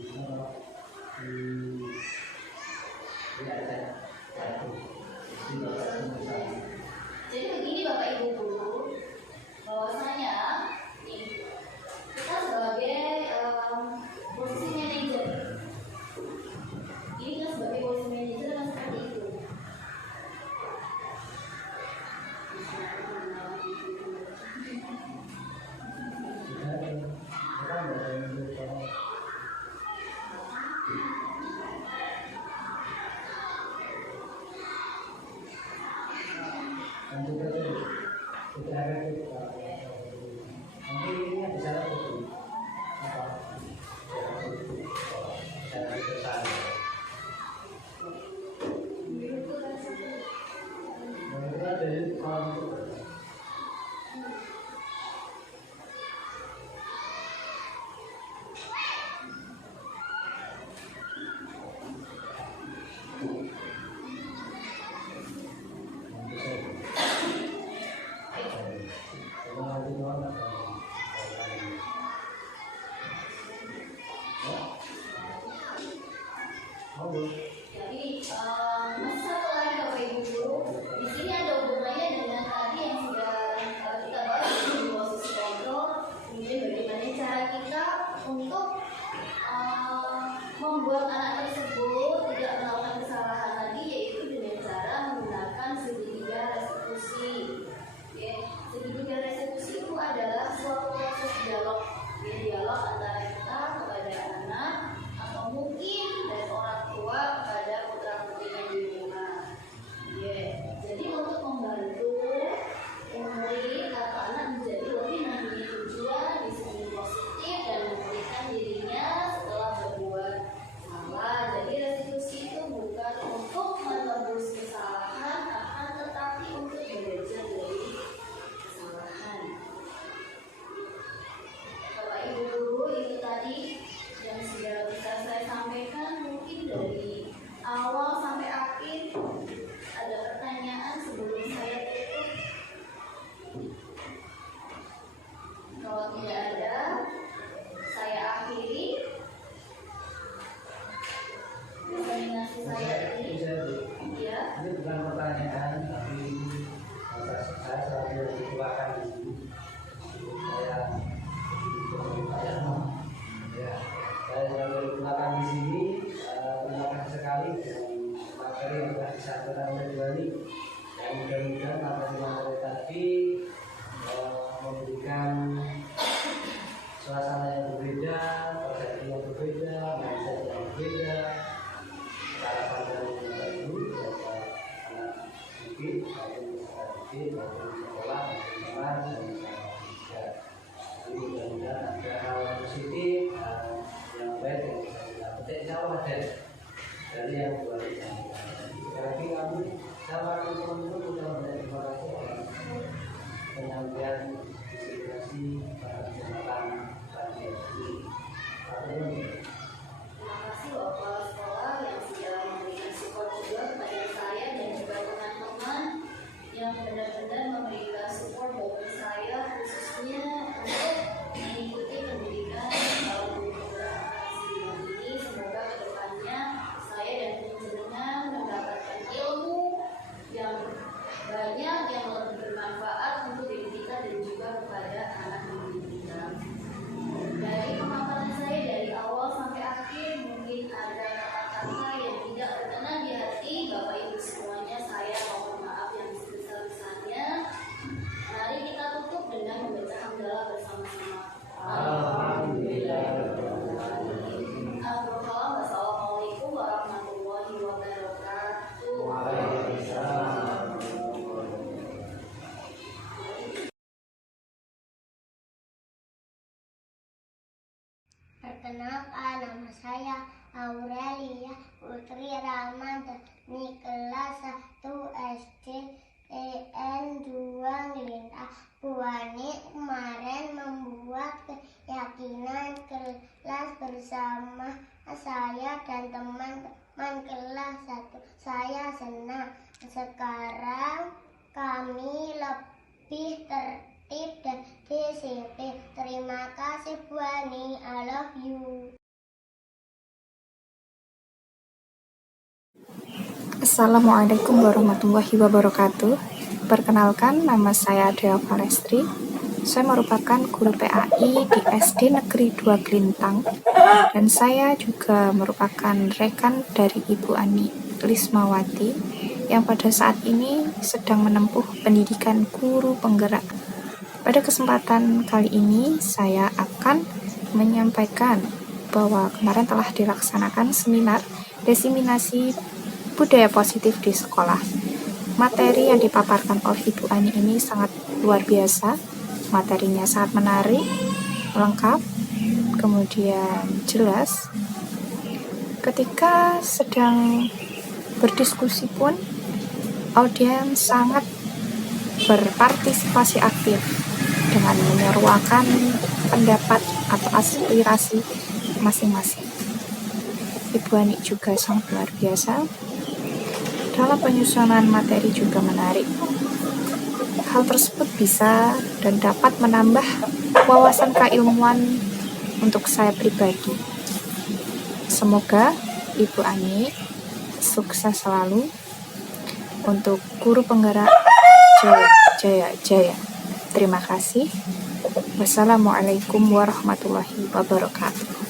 ada satu Jadi begini Bapak Ibu Guru, bahwasanya nih, kita sebagai posisi manajer, ini kita sebagai posisi manajer kan seperti itu. nanti ini bisa lebih apa? Cara besar. Mereka dari orang Jadi masih satu lagi Bapak Ibu Guru, di sini ada hubungannya dengan tadi yang sudah kita bahas di posisi kontrol, kemudian bagaimana cara kita untuk membuat anak tersebut tidak melakukan kesalahan lagi, yaitu dengan cara menggunakan segitiga restitusi. Oke, segitiga restitusi itu adalah suatu proses dialog, dialog antara kita kepada anak atau mungkin dari orang tua kepada putra putrinya di rumah. Jadi untuk membantu murid atau anak menjadi lebih mempunyai tujuan, disiplin positif dan memberikan dirinya setelah berbuat salah. Jadi restitusi itu bukan untuk menebus kesalahan, akan tetapi untuk belajar dari kesalahan. Bapak Ibu Guru, itu tadi yang sudah bisa saya sampaikan, mungkin dari awal sampai akhir. Ada pertanyaan sebelum saya tutup? Kalau tidak ada, saya akhiri presentasi saya ini. Ya. ini bukan pertanyaan, tapi saya selalu dituakan di sini. Saya selalu dituakan di sini. Terima kasih sekali dengan materi yang telah disampaikan oleh Bu Ali. Dan mudah-mudahan materi-materi tadi memberikan suasana yang berbeda, persepsi yang berbeda, mindset yang berbeda, cara pandang yang baru pada anak didik, maupun sekolah, maupun teman dan juga. Jadi mudah-mudahan ada hal positif yang baik yang bisa kita petik insya Allah dari yang buat ini. Sekali lagi kami sama teman-teman kita banyak terima kasih atas penyampaian diskusi pada kesempatan pagi ini. Terima kasih Bapak Kepala Sekolah yang sudah memberikan support juga kepada saya dan juga teman-teman yang benar-benar memberikan support bagi saya, khususnya untuk mengikuti pendidikan guru penggerak ini. Semoga kedepannya saya dan teman-teman mendapatkan ilmu yang banyak yang lebih bermanfaat untuk diri kita dan juga kepada anak didik kita. Dari pemaparan saya dari awal sampai akhir, mungkin ada kata-kata yang tidak berkenan di hati Bapak Ibu semuanya, saya mohon maaf yang sebesar-besarnya. Mari kita tutup dengan membaca hamdalah bersama-sama. Alhamdulillah. Assalamualaikum warahmatullahi wabarakatuh. Waalaikumsalam. Perkenalkan, nama saya Aurelia Putri Ramadhani, kelas 1 SD dua lintah. Bu Ani kemarin membuat keyakinan kelas bersama saya dan teman-teman kelas 1. Saya senang. Sekarang kami lebih tertib dan disiplin. Terima kasih Bu Ani, I love you. Assalamualaikum warahmatullahi wabarakatuh. Perkenalkan, nama saya Dea Valestri. Saya merupakan guru PAI di SD Negeri 2 Glintang, dan saya juga merupakan rekan dari Ibu Ani Lismawati yang pada saat ini sedang menempuh pendidikan guru penggerak. Pada kesempatan kali ini saya akan menyampaikan bahwa kemarin telah dilaksanakan seminar diseminasi budaya positif di sekolah. Materi yang dipaparkan oleh Ibu Ani ini sangat luar biasa. Materinya sangat menarik, lengkap, kemudian jelas. Ketika sedang berdiskusi pun, audiens sangat berpartisipasi aktif dengan menyeruakan pendapat atau aspirasi masing-masing. Ibu Ani juga sangat luar biasa. Dalam penyusunan materi juga menarik. Hal tersebut bisa dan dapat menambah wawasan keilmuan untuk saya pribadi. Semoga Ibu Ani sukses selalu untuk guru penggerak Jaya Jaya Jaya. Terima kasih. Wassalamualaikum warahmatullahi wabarakatuh.